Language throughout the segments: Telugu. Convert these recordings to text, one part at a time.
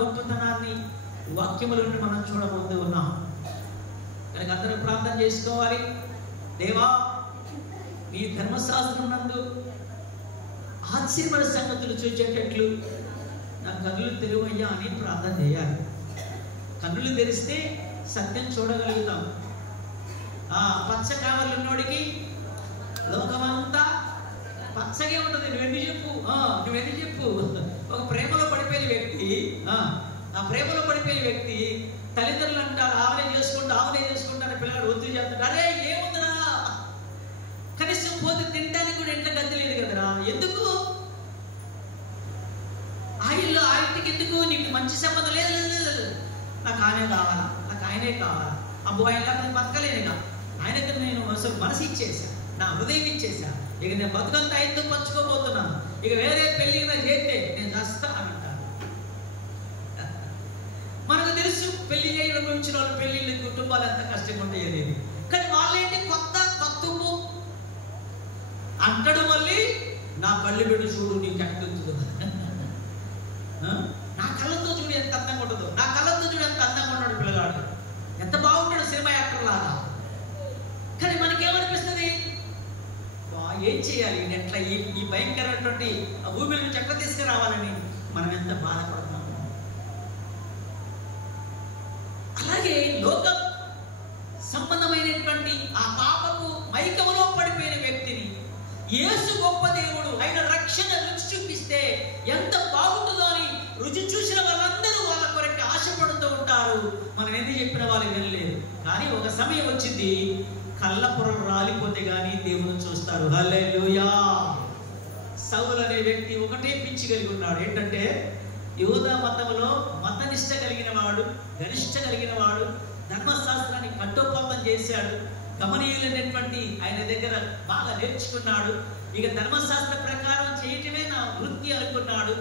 గొప్పతనాన్ని వాక్యముల నుండి మనం చూడబోతూ ఉన్నాం. కనుక అందరూ ప్రార్థన చేసుకోవాలి. దేవా, నీ ధర్మశాస్త్రం నందు ఆశ్చర్యమైన సంగతులు చూచేటట్లు నా కన్నులు తెరువయ్యా అని ప్రార్థన చేయాలి. కన్నులు తెరిస్తే సత్యం చూడగలుగుతాం. పచ్చ కావర్లు ఉన్నోడికి లోకమంతా పచ్చగా ఉంటుంది. నువ్వెన్ని చెప్పు. ఒక ప్రేమలో పడిపోయిన వ్యక్తి, ఆ ప్రేమలో పడిపోయిన వ్యక్తి తల్లిదండ్రులు అంటారు ఆవనే చేసుకుంటారు పిల్లలు ఒత్తిడి చేస్తాడు. అరే ఏముందిరా, కనీసం పోతే తినడానికి కూడా ఇంట్లో గతి లేదు కదరా, ఎందుకు ఆ ఇంటికి ఎందుకు, నీకు మంచి సంబంధం లేదు, నాకు ఆయనే కావాలా అబ్బో ఆయన లేకపోతే బతకలేనుగా, ఆయనకు నేను అసలు మనసు ఇచ్చేసా, నా హృదయం ఇచ్చేసా, ఇక నేను బతుకంతా ఆయనతో పంచుకోబోతున్నాను, ఇక వేరే పెళ్లి చేస్తే నేను చేస్తా అని అంటాను. మనకు తెలుసు పెళ్లి చేయడం గురించి వాళ్ళు పెళ్లి కుటుంబాలు ఎంత కష్టంగా ఉంటాయి అనేది. కానీ వాళ్ళేంటి కొత్త అంటాడు. మళ్ళీ నా కళ్ళు పెట్టి చూడు నీకు ఎక్కడుంటుందో, నా కళ్ళతో చూడు ఎంత అందంగా ఉంటుందో, నా కళ్ళతో చూడు ఎంత అందంగా ఉన్నాడు పిల్లగాడు, ఎంత బాగుంటాడు సినిమా యాక్టర్ లాగా. కానీ మనకేమనిపిస్తుంది, ఏం చేయాలి ఎట్లా ఈ భయంకరమైనటువంటి భూమి నుంచి ఎట్లా తీసుకురావాలని మనం ఎంత బాధపడుతున్నాము. అలాగే లోక సంబంధమైనటువంటి ఆ పాపకు మైకములో పడిపోయిన వ్యక్తిని యేసు గొప్ప దేవుడు ఆయన రక్షణ రుచి చూపిస్తే ఎంత బాగుంటుందో అని రుచి చూసిన వాళ్ళందరూ వాళ్ళ కొరకు ఆశపడుతూ ఉంటారు. మనం ఎందుకు చెప్పిన వాళ్ళకి వినలేదు. కానీ ఒక సమయం వచ్చింది, కళ్ళ పొరలు రాలిపోతే గానీ దేవుని చూస్తారు. హల్లెలూయా. సౌలు అనే వ్యక్తి ఒకటే పిచ్చి కలిగి ఉన్నాడు. ఏంటంటే యూదా మతంలో మతనిష్ట కలిగిన వాడు, గరిష్ట కలిగిన వాడు, ధర్మశాస్త్రాన్ని కట్టోపంతం చేశాడు. గమనీయులైనటువంటి ఆయన దగ్గర బాగా నేర్చుకున్నాడు. ఇక ధర్మశాస్త్ర ప్రకారం చేయటమే నా వృత్తి అనుకున్నాడు.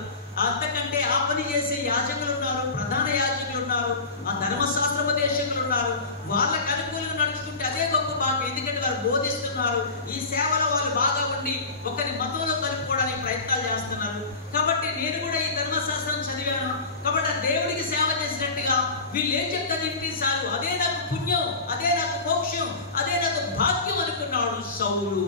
అంతకంటే ఆ పని చేసే యాజకులు ఉన్నారు, ప్రధాన యాజకులు ఉన్నారు, ఆ ధర్మశాస్త్రోపదేశకులు ఉన్నారు. వాళ్ళకి అనుకూలంగా నడుచుకుంటే అదే గొప్ప భాగ్యం. ఎందుకంటే వారు బోధిస్తున్నారు, ఈ సేవలో వాళ్ళు బాగా ఉండి ఒకరి మతంలో కలుపుకోవడానికి ప్రయత్నాలు చేస్తున్నారు. కాబట్టి నేను కూడా ఈ ధర్మశాస్త్రం చదివాను కాబట్టి దేవుడికి సేవ చేసినట్టుగా వీళ్ళు ఏం చెప్తారు ఇంటి చాలు, అదే నాకు పుణ్యం, అదే నాకు మోక్షం, అదే నాకు భాగ్యం అనుకున్నాడు సౌలు.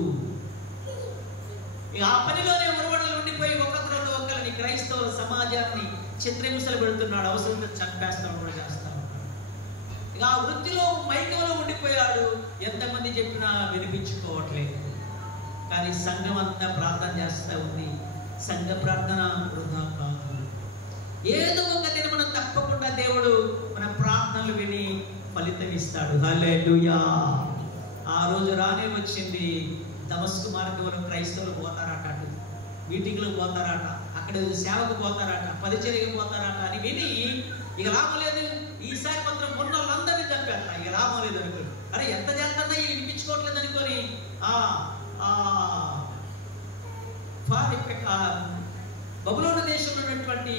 ఆ పనిలోనే ఉరవడలు ఉండిపోయి ఒకరిని క్రైస్తవ సమాజాన్ని చిత్రహింసలు పెడుతున్నాడు, అవసరంతో చంపేస్తాడు కూడా చేస్తాడు. ఇక ఆ వృత్తిలో మైకంలో ఉండిపోయాడు. ఎంతమంది చెప్పినా వినిపించుకోవట్లేదు. కానీ సంఘం అంతా ప్రార్థన చేస్తూ ఉంది. సంఘ ప్రార్థన వృధా కాదు. ఏదో ఒక దినమున తప్పకుండా దేవుడు మన ప్రార్థనలు విని ఫలితం ఇస్తాడు. హల్లెలూయా. ఆ రోజు రానే వచ్చింది. దమస్కు మార్గంలో క్రైస్తవులు పోతారట, అటు మీటింగ్లు పోతారట, అక్కడ సేవకు పోతారట, పరిచర్యకు పోతారట అని విని ఇక లాభం లేదు, ఈసారి మాత్రం మొన్న వాళ్ళందరినీ చంపేట, ఇక లాభం లేదు అనుకోని, అరే ఎంత చేస్తున్నా ఇవి వినిపించుకోవట్లేదు అనుకొని బబులోను దేశంలో ఉన్నటువంటి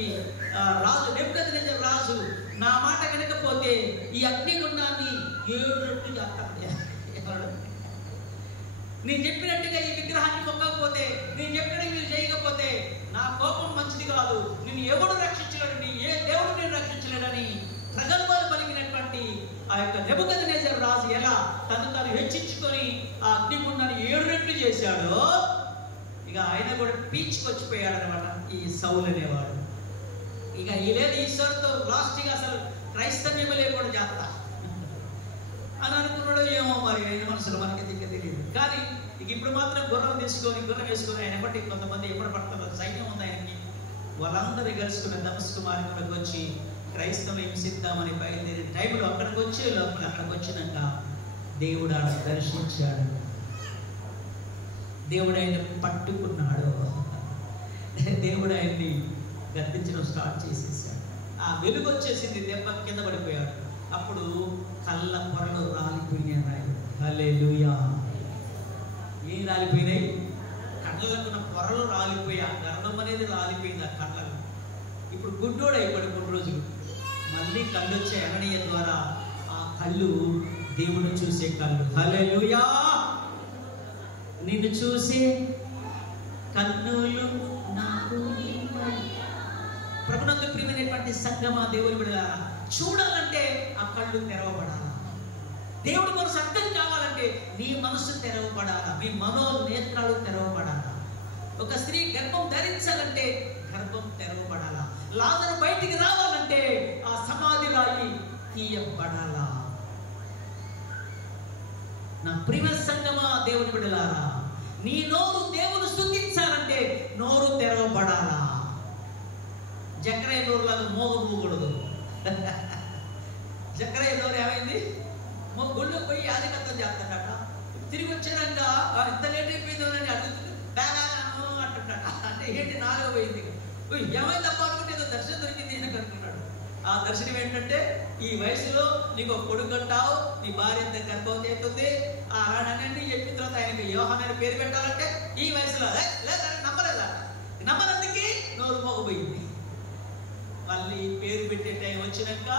రాజు నెబుకద్నెజర్ రాజు నా మాట వినకపోతే ఈ అగ్నిగుండాన్ని 7 రెట్లు చేస్తాడు. నేను చెప్పినట్టుగా ఈ విగ్రహాన్ని మొక్కకపోతే, నేను చెప్పినట్టు మీరు చేయకపోతే నా కోపం మంచిది కాదు, నిన్ను ఎవడు రక్షించలేడని, ఏ దేవుడు నేను రక్షించలేడని ప్రగల్భాలు పలికినటువంటి ఆ యొక్క నెబుకద్నెజర్ రాజు ఎలా తను హెచ్చించుకొని ఆ అగ్నిగుండాన్ని 7 రెట్లు చేశాడో, ఇక ఆయన కూడా పీచుకొచ్చిపోయాడు అనమాట ఈ సౌలు అనేవాడు. ఇక ఈశ్వరుతో లాస్ట్గా అసలు క్రైస్తవ్యమే లేకుండా చేస్తా అని అనుకున్నాడు. ఏమో మరి ఆయన మనసులో మనకి తెలియదు. కానీ ఇక ఇప్పుడు మాత్రం గుర్రం వేసుకొని ఆయన బట్టి కొంతమంది ఎప్పుడు పడుతున్నారు, సైన్యం ఉంది ఆయనకి. వాళ్ళందరూ కలుసుకున్న దమస్కు మార్గంలోకి వచ్చి క్రైస్తవులు హింసిద్దామని బయలుదేరి టైంలో అక్కడికి వచ్చే లోపల అక్కడికి వచ్చినాక దేవుడు ఆయన దర్శించాడు. దేవుడు ఆయన పట్టుకున్నాడు. దేవుడు ఆయన్ని గద్దించడం స్టార్ట్ చేసేసాడు. ఆ వెలుగు వచ్చేసింది, దెబ్బ కింద పడిపోయాడు. అప్పుడు కళ్ళ పొరలు రాలిపోయినాయి. హల్లెలూయా. ఏం రాలిపోయినాయి? కళ్ళకున్న పొరలు రాలిపోయా, గర్వం అనేది రాలిపోయింది ఆ కళ్ళకు. ఇప్పుడు గుడ్డోడు అయిపోయాడు కొన్ని రోజులు. మళ్ళీ కళ్ళు వచ్చే అననీయ ద్వారా ఆ కళ్ళు దేవుడు చూసే కళ్ళు. హల్లెలూయా. నిన్ను చూసే కన్నులు నాకు ప్రభునందు ప్రియమైనటువంటి సంగమా, దేవుని బిడ్డలారా, చూడాలంటే ఆ కళ్ళు తెరవబడాలి. దేవుడి మనసు అర్థం కావాలంటే నీ మనసు తెరవబడాలా, మీ మనోనేత్రాలు తెరవబడాలా. ఒక స్త్రీ గర్భం ధరించాలంటే గర్భం తెరవబడాలా. లాజరు బయటికి రావాలంటే ఆ సమాధి రాయి తీయబడాలా. నా ప్రియ సంగమా, దేవుని బిడ్డలారా, నీ నోరు దేవుని స్తుతించాలంటే నోరు తెరవబడాలా. జకరయ్య నోరులాగా మోగకూడదు. జకరయ్య నోరు ఏమైంది? గుళ్ళు పోయి యాజకత్వం చేస్తాడట. తిరిగి వచ్చాక ఇంత లేట్ అయిపోయిందని అడుగుతుంది, అంటున్నాడు. అంటే ఏంటి, నాలుగో పోయింది. ఏమైంది తప్ప అనుకుంటే ఏదో దర్శనం దొరికింది అని అనుకున్నాడు. ఆ దర్శనం ఏంటంటే, ఈ వయసులో నీకు ఒక కొడుకు అంటావు, నీ భార్య ఎంత గర్భవతి అవుతుంది, అలాంటి చెప్పిన తర్వాత ఆయనకి యోహాను అని పేరు పెట్టాలంటే ఈ వయసులో లేదా నమ్మలేదా? నమ్మనందుకే నోరు మోగపోయింది. మళ్ళీ పేరు పెట్టే టైం వచ్చినాక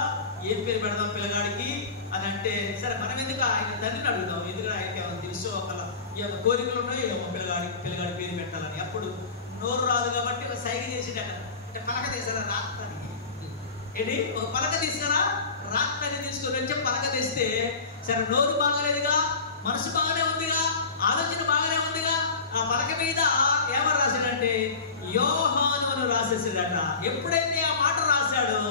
ఏం పేరు పెడదాం పిల్లగాడికి అని అంటే, సరే మనం ఎందుకు ఆయన తండ్రిని అడుగుదాం, ఎందుకంటే ఆయనకి ఏమైనా తెలుసో ఒకళ్ళ ఈ యొక్క కోరికలు ఉన్నాయో ఏమో పిల్లగాడి పేరు పెట్టాలని. అప్పుడు నోరు రాదు కాబట్టి ఒక సైగ చేసేటట, అంటే పలక తీసారా రాత్రని. ఏంటి, ఒక పలక తీసుకురా రాత్రని తీసుకుని వచ్చి పలక తీస్తే, సరే నోరు బాగాలేదుగా, మనసు బాగానే ఉందిగా, ఆలోచన బాగానే ఉందిగా, ఆ పలక మీద ఏమని రాశాడంటే యోహాను అని రాసేసాడట. ఎప్పుడైతే ఆ మాట రాశాడో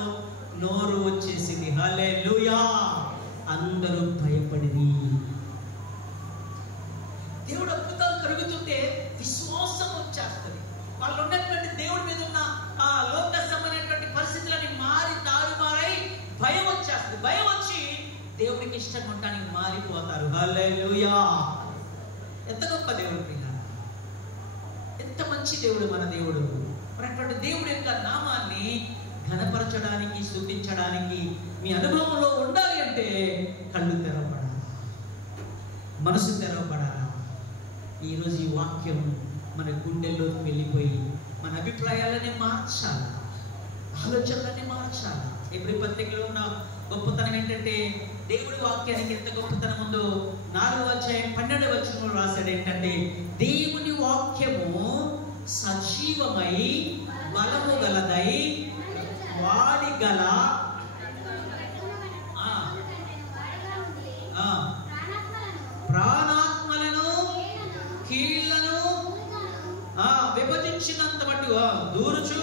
నోరు వచ్చేసింది. హల్లెలూయా! అందరూ భయపడింది. దేవుడు అద్భుతాలు కలుగుతుంటే విశ్వాసం వచ్చేస్తుంది. వాళ్ళు ఉన్నటువంటి దేవుడి మీద ఉన్న ఆ లోక సంబంధమైనటువంటి పరిస్థితులని మారి తారుమారై భయం వచ్చేస్తుంది. భయం వచ్చి దేవుడికి ఇష్టం ఉండడానికి మారిపోతారు. హల్లెలూయా! ఎంత గొప్ప దేవుడు పిల్ల, ఎంత మంచి దేవుడు మన దేవుడు. అటువంటి దేవుడి యొక్క నామాన్ని ఘనపరచడానికి, స్తుతించడానికి మీ అనుభవంలో ఉండాలి అంటే కళ్ళు తెరవబడాలి, మనసు తెరవబడాలి. ఈరోజు ఈ వాక్యం మన గుండెల్లోకి వెళ్ళిపోయి మన అభిప్రాయాలని మార్చాలి, ఆలోచనలన్నీ మార్చాలి. ఎబ్రీ పత్రికలో ఉన్న గొప్పతనం ఏంటంటే, దేవుడి వాక్యానికి ఎంత గొప్పతనం ఉందో 4వ అధ్యాయం 12వ వచనంలో రాశాడు. ఏంటంటే, దేవుని వాక్యము సజీవమై బలము గలదై వాడి గల ప్రాణాత్మలను కీళ్లను విభజించినంత బట్టి దూరుచు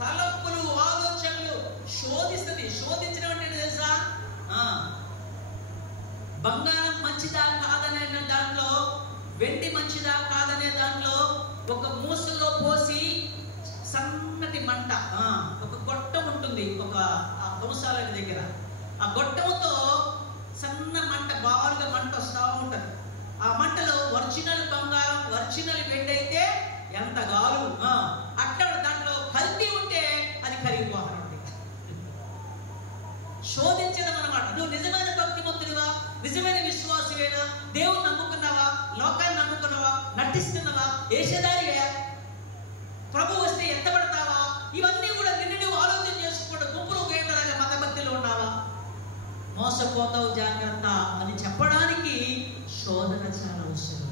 తలంపులు ఆలోచనలు శోధిస్తుంది. శోధించడం అంటే తెలుసా, బంగారం మంచిదా కాదనే దాంట్లో, వెండి మంచిదా కాదనే దాంట్లో ఒక మూసలో పోసి సన్నటి మంట, ఒక గొట్టం ఉంటుంది ఒక కంసాల దగ్గర. ఆ గొట్టంతో సన్న మంట, బాగా మంట వస్తూ ఉంటుంది. ఆ మంటలో ఒరిజినల్ బంగారం, ఒరిజినల్ వెండి అయితే ఎంత గాలు, అట్లా దాంట్లో కల్తీ ఉంటే అది కరిగిపోతుంది. శోధించడం అన్నమాట. నువ్వు నిజమైన భక్తిమంతుడివా, నిజమైన విశ్వాసమేనా, దేవుని నమ్ముకున్నావా, లోకాన్ని నమ్ముకున్నావా, నటిస్తున్నావా, ఏషదారివా, ప్రభు వస్తే ఎత్తబడతావా, ఇవన్నీ కూడా నిన్ను నువ్వు ఆలోచన చేసుకోవడం. గుంపులు గేటలాగా మతభక్తిలో ఉన్నావా, మోసపోతావు జాగ్రత్త అని చెప్పడానికి శోధన చాలా అవసరం.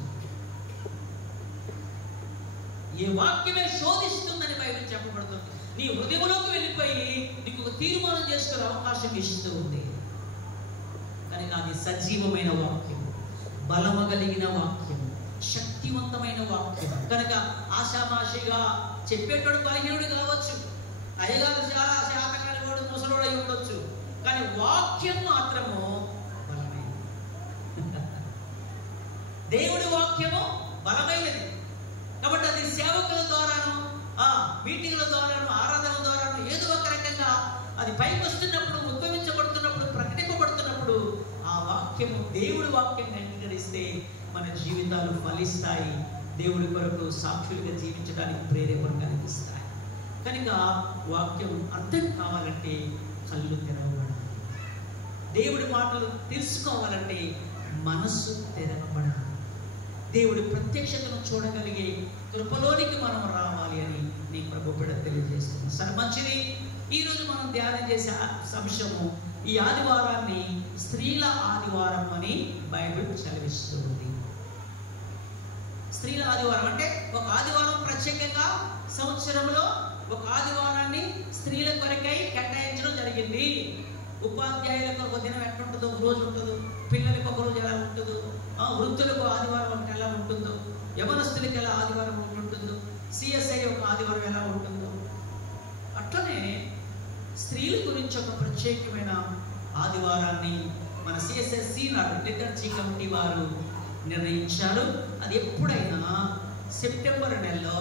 ఈ వాక్యమే శోధిస్తుందని బైబిల్ చెప్పబడుతుంది. నీ హృదయంలోకి వెళ్ళిపోయి నీకు ఒక తీర్మానం చేసుకునే అవకాశం ఇస్తూ ఉంది. కనుక అది సజీవమైన వాక్యం, బలము కలిగిన వాక్యం, శక్తివంతమైన వాక్యం. కనుక ఆశామాషిగా చెప్పేటోడు బలహీనుడు కావచ్చు, అయ్యగారు చాలా శాతకాలు కూడా ముసలోడు అయి ఉండొచ్చు, కానీ వాక్యం మాత్రము బలమైనది. దేవుడి వాక్యము బలమైనది. కాబట్టి అది సేవకుల ద్వారాను, మీటింగ్ల ద్వారాను, ఆరాధన ద్వారాను, ఏదో ఒక రకంగా అది పైకి వస్తున్నప్పుడు, ఉద్భవించబడుతున్నప్పుడు, ప్రకటింపబడుతున్నప్పుడు ఆ వాక్యము దేవుడి వాక్యాన్ని అంగీకరిస్తే మన జీవితాలు ఫలిస్తాయి. దేవుడి కొరకు సాక్షులుగా జీవించడానికి ప్రేరేపణ కలిగిస్తాయి. కనుక వాక్యం అర్థం కావాలంటే కళ్ళు తెరవబడాలి. దేవుడి మాటలు తెలుసుకోవాలంటే మనస్సు తెరవబడాలి. దేవుడి ప్రత్యక్షతను చూడగలిగే కృపలోనికి మనం రావాలి అని నీ ప్రభు బిడ్డ తెలియజేస్తుంది. సరే, మంచిది. ఈరోజు మనం ధ్యానం చేసే అంశము, ఈ ఆదివారాన్ని స్త్రీల ఆదివారం అని బైబిల్ చదివిస్తుంది. స్త్రీల ఆదివారం అంటే ఒక ఆదివారం ప్రత్యేకంగా సంవత్సరంలో ఒక ఆదివారాన్ని స్త్రీల కొరకై కేటాయించడం జరిగింది. ఉపాధ్యాయులకు ఒక దినం ఎట్లా ఉంటుందో ఒక రోజు ఉంటుందో, పిల్లలకు ఒక రోజు ఎలా ఉంటుందో, వృద్ధులకు ఆదివారం అంటే ఎలా ఉంటుందో, యవనస్తులకు ఎలా ఆదివారం ఉంటుందో, సిఎస్ఐ ఒక ఆదివారం ఎలా ఉంటుందో, అట్లనే స్త్రీల గురించి ఒక ప్రత్యేకమైన ఆదివారాన్ని మన సిఎస్ఎస్సి నాడు లిటర్జీ కమిటీ వారు నిర్ణయించారు. అది ఎప్పుడైనా సెప్టెంబర్ నెలలో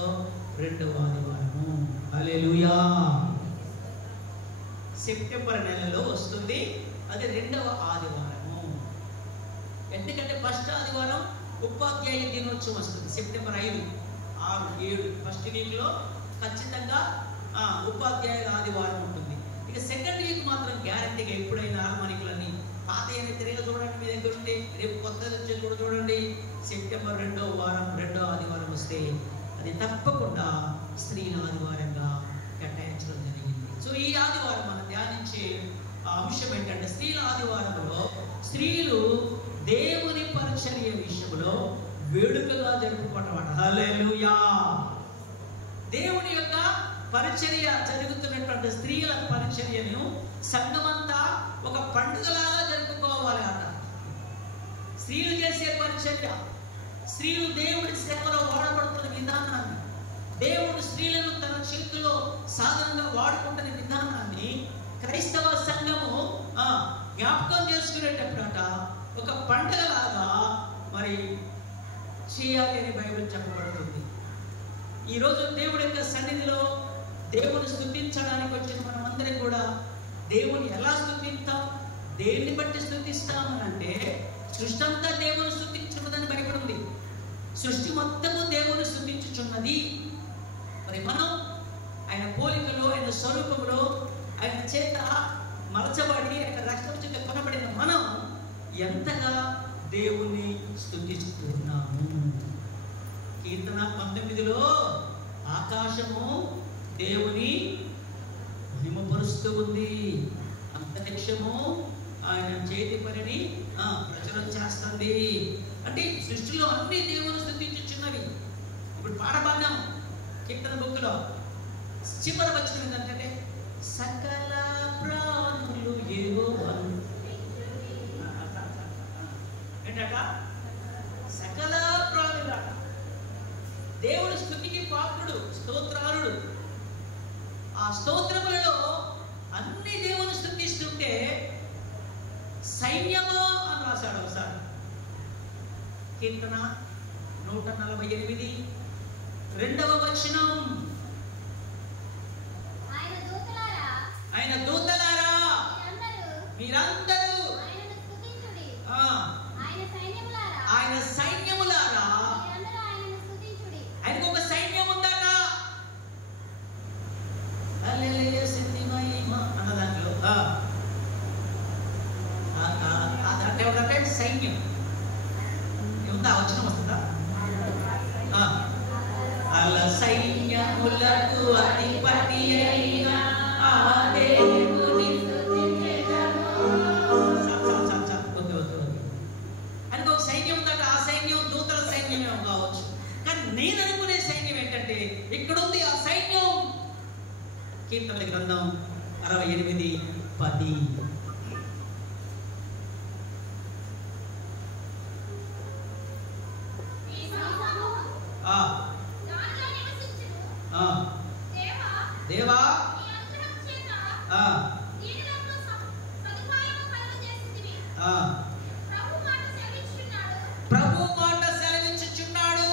2వ ఆదివారము. హల్లెలూయా. సెప్టెంబర్ నెలలో వస్తుంది, అది 2వ ఆదివారము. ఎందుకంటే ఫస్ట్ ఆదివారం ఉపాధ్యాయ దినోత్సవం వస్తుంది, సెప్టెంబర్ 5, 6, 7 ఫస్ట్ వీక్లో ఖచ్చితంగా ఉపాధ్యాయుల ఆదివారం ఉంటుంది. ఇక సెకండ్ వీక్ మాత్రం గ్యారంటీగా ఎప్పుడైనా ఆర్మనికులని పాత అయినా తిరిగి చూడండి, మీ దగ్గర ఉంటే రేపు కొత్తది వచ్చేది కూడా చూడండి. సెప్టెంబర్ 2వ వారం 2వ ఆదివారం వస్తే అది తప్పకుండా స్త్రీల ఆదివారంగా కేటాయించడం జరిగింది. సో ఈ ఆదివారం మనం ధ్యానించే అంశం ఏంటంటే స్త్రీల ఆదివారంలో స్త్రీలు దేవుని పరిచర్య విషయంలో వేడుకగా జరుపుకోవటం. హల్లెలూయా. దేవుని యొక్క పరిచర్య జరుగుతున్నటువంటి స్త్రీల పరిచర్యను సంఘమంతా ఒక పండుగలాగా జరుపుకోవాలి అట. స్త్రీలు చేసే పరిచర్య, స్త్రీలు దేవుడి సేవలో వాడబడుతున్న విధానాన్ని, దేవుడు స్త్రీలను తన చేతిలో సాధనంగా వాడుకుంటున్న విధానాన్ని క్రైస్తవ సంఘము జ్ఞాపకం చేసుకునేటప్పుడట ఒక పండుగలాగా మరి చేయాలి అని బైబిల్ చెప్పబడుతుంది. ఈరోజు దేవుడి యొక్క సన్నిధిలో దేవుని స్తుతించడానికి వచ్చిన మనమందరం కూడా దేవుని ఎలా స్తుతిస్తాం, దేన్ని బట్టి స్తుతిస్తాము అంటే సృష్టి అంతా దేవుని స్తుతించున్నదని బైబిల్ ఉంది. సృష్టి మొత్తము దేవుని స్తుతించుచున్నది. మరి మనం ఆయన పోలికలో, ఆయన స్వరూపంలో, ఆయన చేత మలచబడి, ఆయన రక్తం చేత కొనబడిన మనం ఎంతగా దేవుని స్తుతిస్తున్నాము. కీర్తన 19లో ఆకాశము దేవుని మహిమపరుస్తూ ఉంది, అంతరిక్షము ఆయన చేతి పనిని ప్రచురం చేస్తుంది. అంటే సృష్టిలో అన్ని దేవుని స్తుతించుచున్నవి. ఇప్పుడు పాడబాద్దాం కీర్తన బుక్లో చివరి వచనం ఏంటంటే సకల ప్రాణులు యెహోవాను. ఏంటట? సకల ప్రాణులు దేవుడు స్తుతికి పాత్రుడు, స్తోత్రాలుడు. ఆ స్తోత్రములలో అన్ని దేవుని స్తుతిస్తుంటే సైన్యమా అని రాశాడు ఒకసారి. కీర్తన 148 2వ వచనం, ఆయన దూతలారా మీరందరూ ఆయన సైన్యములారా, ఆయనకు ఒక సైన్యం ఉందట. హల్లెలూయా అన్న దాంట్లో దాంట్లో ఏమంటే సైన్యం ఉందా? వచనం వస్తుందా? అల సైన్యములకు అధిపతి అయిన ఆ దేవుని ఆయనకు ఒక సైన్యం ఉందట. ఆ సైన్యం దూతల సైన్యమే కావచ్చు, కానీ నేను అనుకునే సైన్యం ఏంటంటే ఇక్కడ ఉంది ఆ సైన్యం. కీర్తనల గ్రంథం 68:10. దేవా ప్రభు మాట సెలవించుచున్నాడు,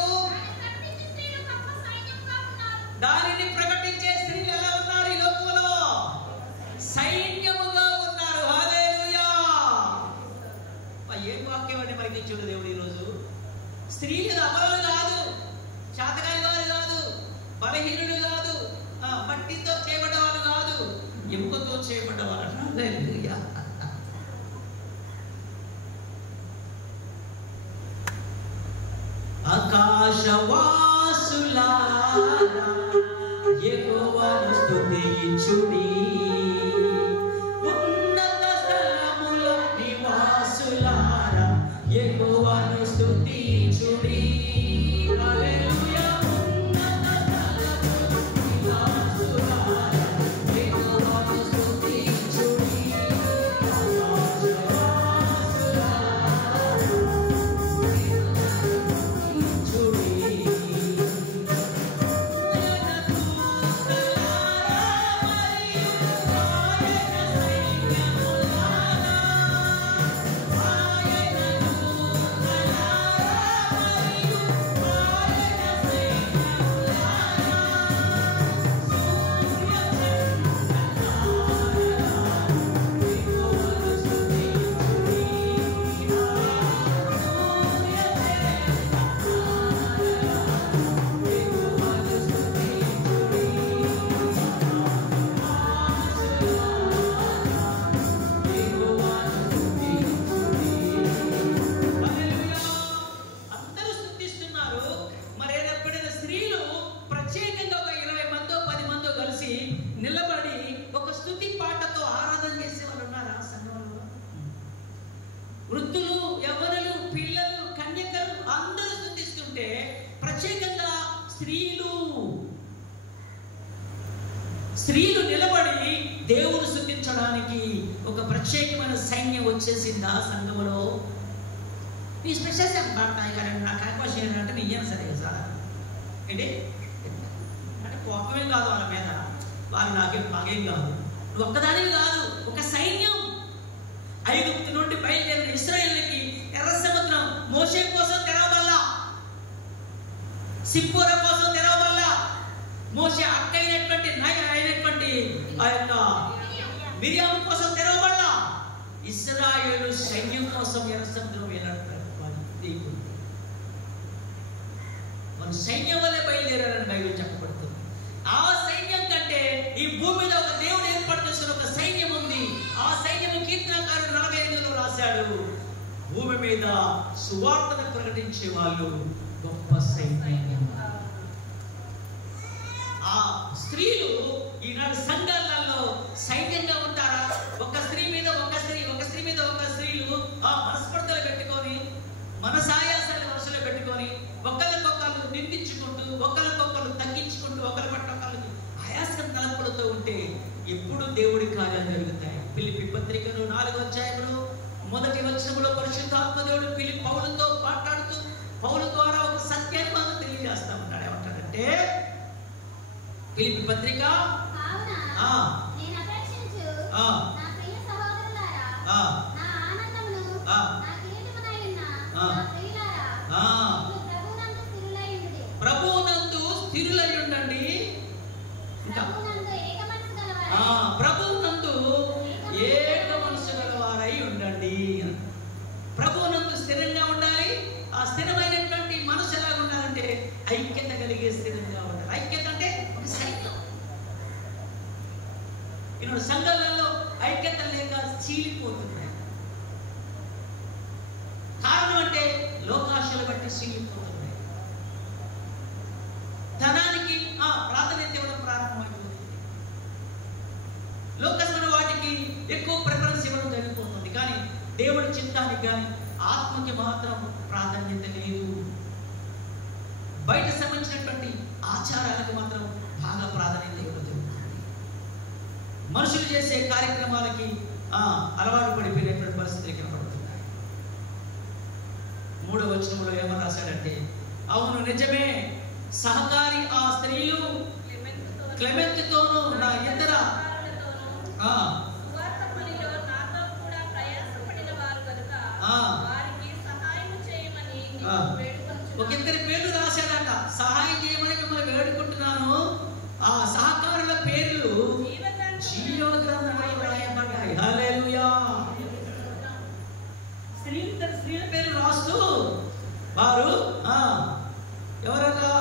దానిని ప్రకటించే స్త్రీలు ఎలా ఉన్నారు? ఈ లోకంలో సైన్యముగా ఉన్నారు. హల్లెలూయా. ఏం వాక్యం అంటే మనకి చూడు దేవుడు ఈరోజు. స్త్రీలు అబలలు కాదు, చాతకాని వారు కాదు, బలహీనులు కాదు, మట్టితో చేయబడ్డవారు కాదు, ఎముకతో చేయబడ్డవారు. హల్లెలూయా. ఆకాశవాసులారా యెహోవాను స్తుతించుడి, ఉన్నత స్థలముల నివాసులారా యెహోవాను స్తుతించుడి. వృద్ధులు, యవ్వనులు, పిల్లలు, కన్యకలు అందరూ స్తుతిస్తుంటే ప్రత్యేకంగా స్త్రీలు నిలబడి దేవుడు స్తుతించడానికి ఒక ప్రత్యేకమైన సైన్యం వచ్చేసిందా సంఘములో? ఈ స్పెషల్ పడతాయి కానీ నాకు అవకాశం ఏంటంటే నీ ఏం సరే సార్ ఏంటి అంటే కోపమే కాదు వాళ్ళ మీద, వాళ్ళు నాకేం బాగేం కాదు, నువ్వు ఒక్కదానివి కాదు, ఒక సైన్యం. ఐగుప్తు నుండి బయలుదేరిన ఇశ్రాయేలుకి ఎర్ర సముద్రం మోషే కోసం తెరవబల్లా, సిప్పోరా కోసం తెరవబల్లా, మోషే అక్క అయినటువంటి అయినటువంటి ఆ యొక్క మిరియాము కోసం తెరవబల్లా, ఇశ్రాయేలు సైన్యం కోసం ఎర్ర సముద్రం వెళ్ళాడు. మన సైన్యం వల్లే బయలుదేరారని బైబిల్ చెప్పబడుతుంది. ఆ సైన్యం కంటే ఈ భూమి మీద ఒక దేవుడు ఏర్పాటు చేసిన ఒక సైన్యం ఉంది. ఆ సైన్యం కీర్తనకారుడు 48లో రాశాడు, భూమి మీద సువార్తను ప్రకటించే వాళ్ళు గొప్ప సైన్యం. ఆ స్త్రీలు ఈనాడు సంఘాలలో సైన్యంగా ఉంటారా? ఒక స్త్రీ మీద ఒక స్త్రీ, ఒక స్త్రీ మీద ఒక స్త్రీలు ఆ మనస్పర్ధలు పెట్టుకొని, మన సాయాసాలు మనసులో పెట్టుకొని, ఒకరికొకరు నిందించుకుంటూ, ఒకరికొకరు తగ్గించుకుంటూ, ఒకరి పట్ల ఒకరికి ఆయాసం తలపులతో ఉంటే ఎప్పుడు దేవుడి కార్యాలు జరుగుతాయి. ఫిలిప్పీ పత్రికలో 4వ అధ్యాయంలో 1వ వచనంలో పరిశుద్ధాత్మ దేవుడు పౌలుతో మాట్లాడుతూ పౌలు ద్వారా ఒక సత్యాన్ని మనకు తెలియజేస్తా ఉంటాడు. ఏమంటాడంటే ఫిలిప్పీ పత్రిక ప్రభువునందు స్థిరులై ఉండండి, ప్రభువునందు ఏక మనసు గలవారై ఉండండి. ప్రభువునందు స్థిరంగా ఉండాలి. ఆ స్థిరమైనటువంటి మనసు ఎలా ఉండాలంటే ఐక్యత కలిగే స్థిరంగా ఉండాలి. ఐక్యత అంటే ఒక సైన్యం. ఈనాడు సంఘాలలో ఐక్యత లేక చీలిపోతున్నాయి. కారణం అంటే లోకాశలు బట్టి చీలిపోతున్నాయి. ధనానికి ప్రాధాన్యత ఇవ్వడం ప్రారంభమైపోతుంది. లోకమైన వాటికి ఎక్కువ ప్రిఫరెన్స్ ఇవ్వడం జరిగిపోతుంది. కానీ దేవుడి చిత్తానికి కానీ ఆత్మకి మాత్రం ప్రాధాన్యత లేదు. బయట సంబంధించినటువంటి ఆచారాలకు మాత్రం బాగా ప్రాధాన్యత ఇవ్వడం జరుగుతుంది. మనుషులు చేసే కార్యక్రమాలకి అలవాటు పడిపోయినటువంటి పరిస్థితులు కనపడుతున్నాయి. 3వ వచనంలో ఏమని రాశాడంటే, అవును నిజమే, సహకారి ఆ స్త్రీలు క్లెమెంతుతోనూ నా ఇతర ఒక ఇద్దరి పేర్లు రాశాడట. సహాయం చేయమని మిమ్మల్ని వేడుకుంటున్నాను. ఆ సహకారుల పేర్లు జీవ గ్రంథంలో రాయబడ్డాయి. హల్లెలూయా. స్త్రీల పేర్లు రాస్తూ వారు ఎవరగా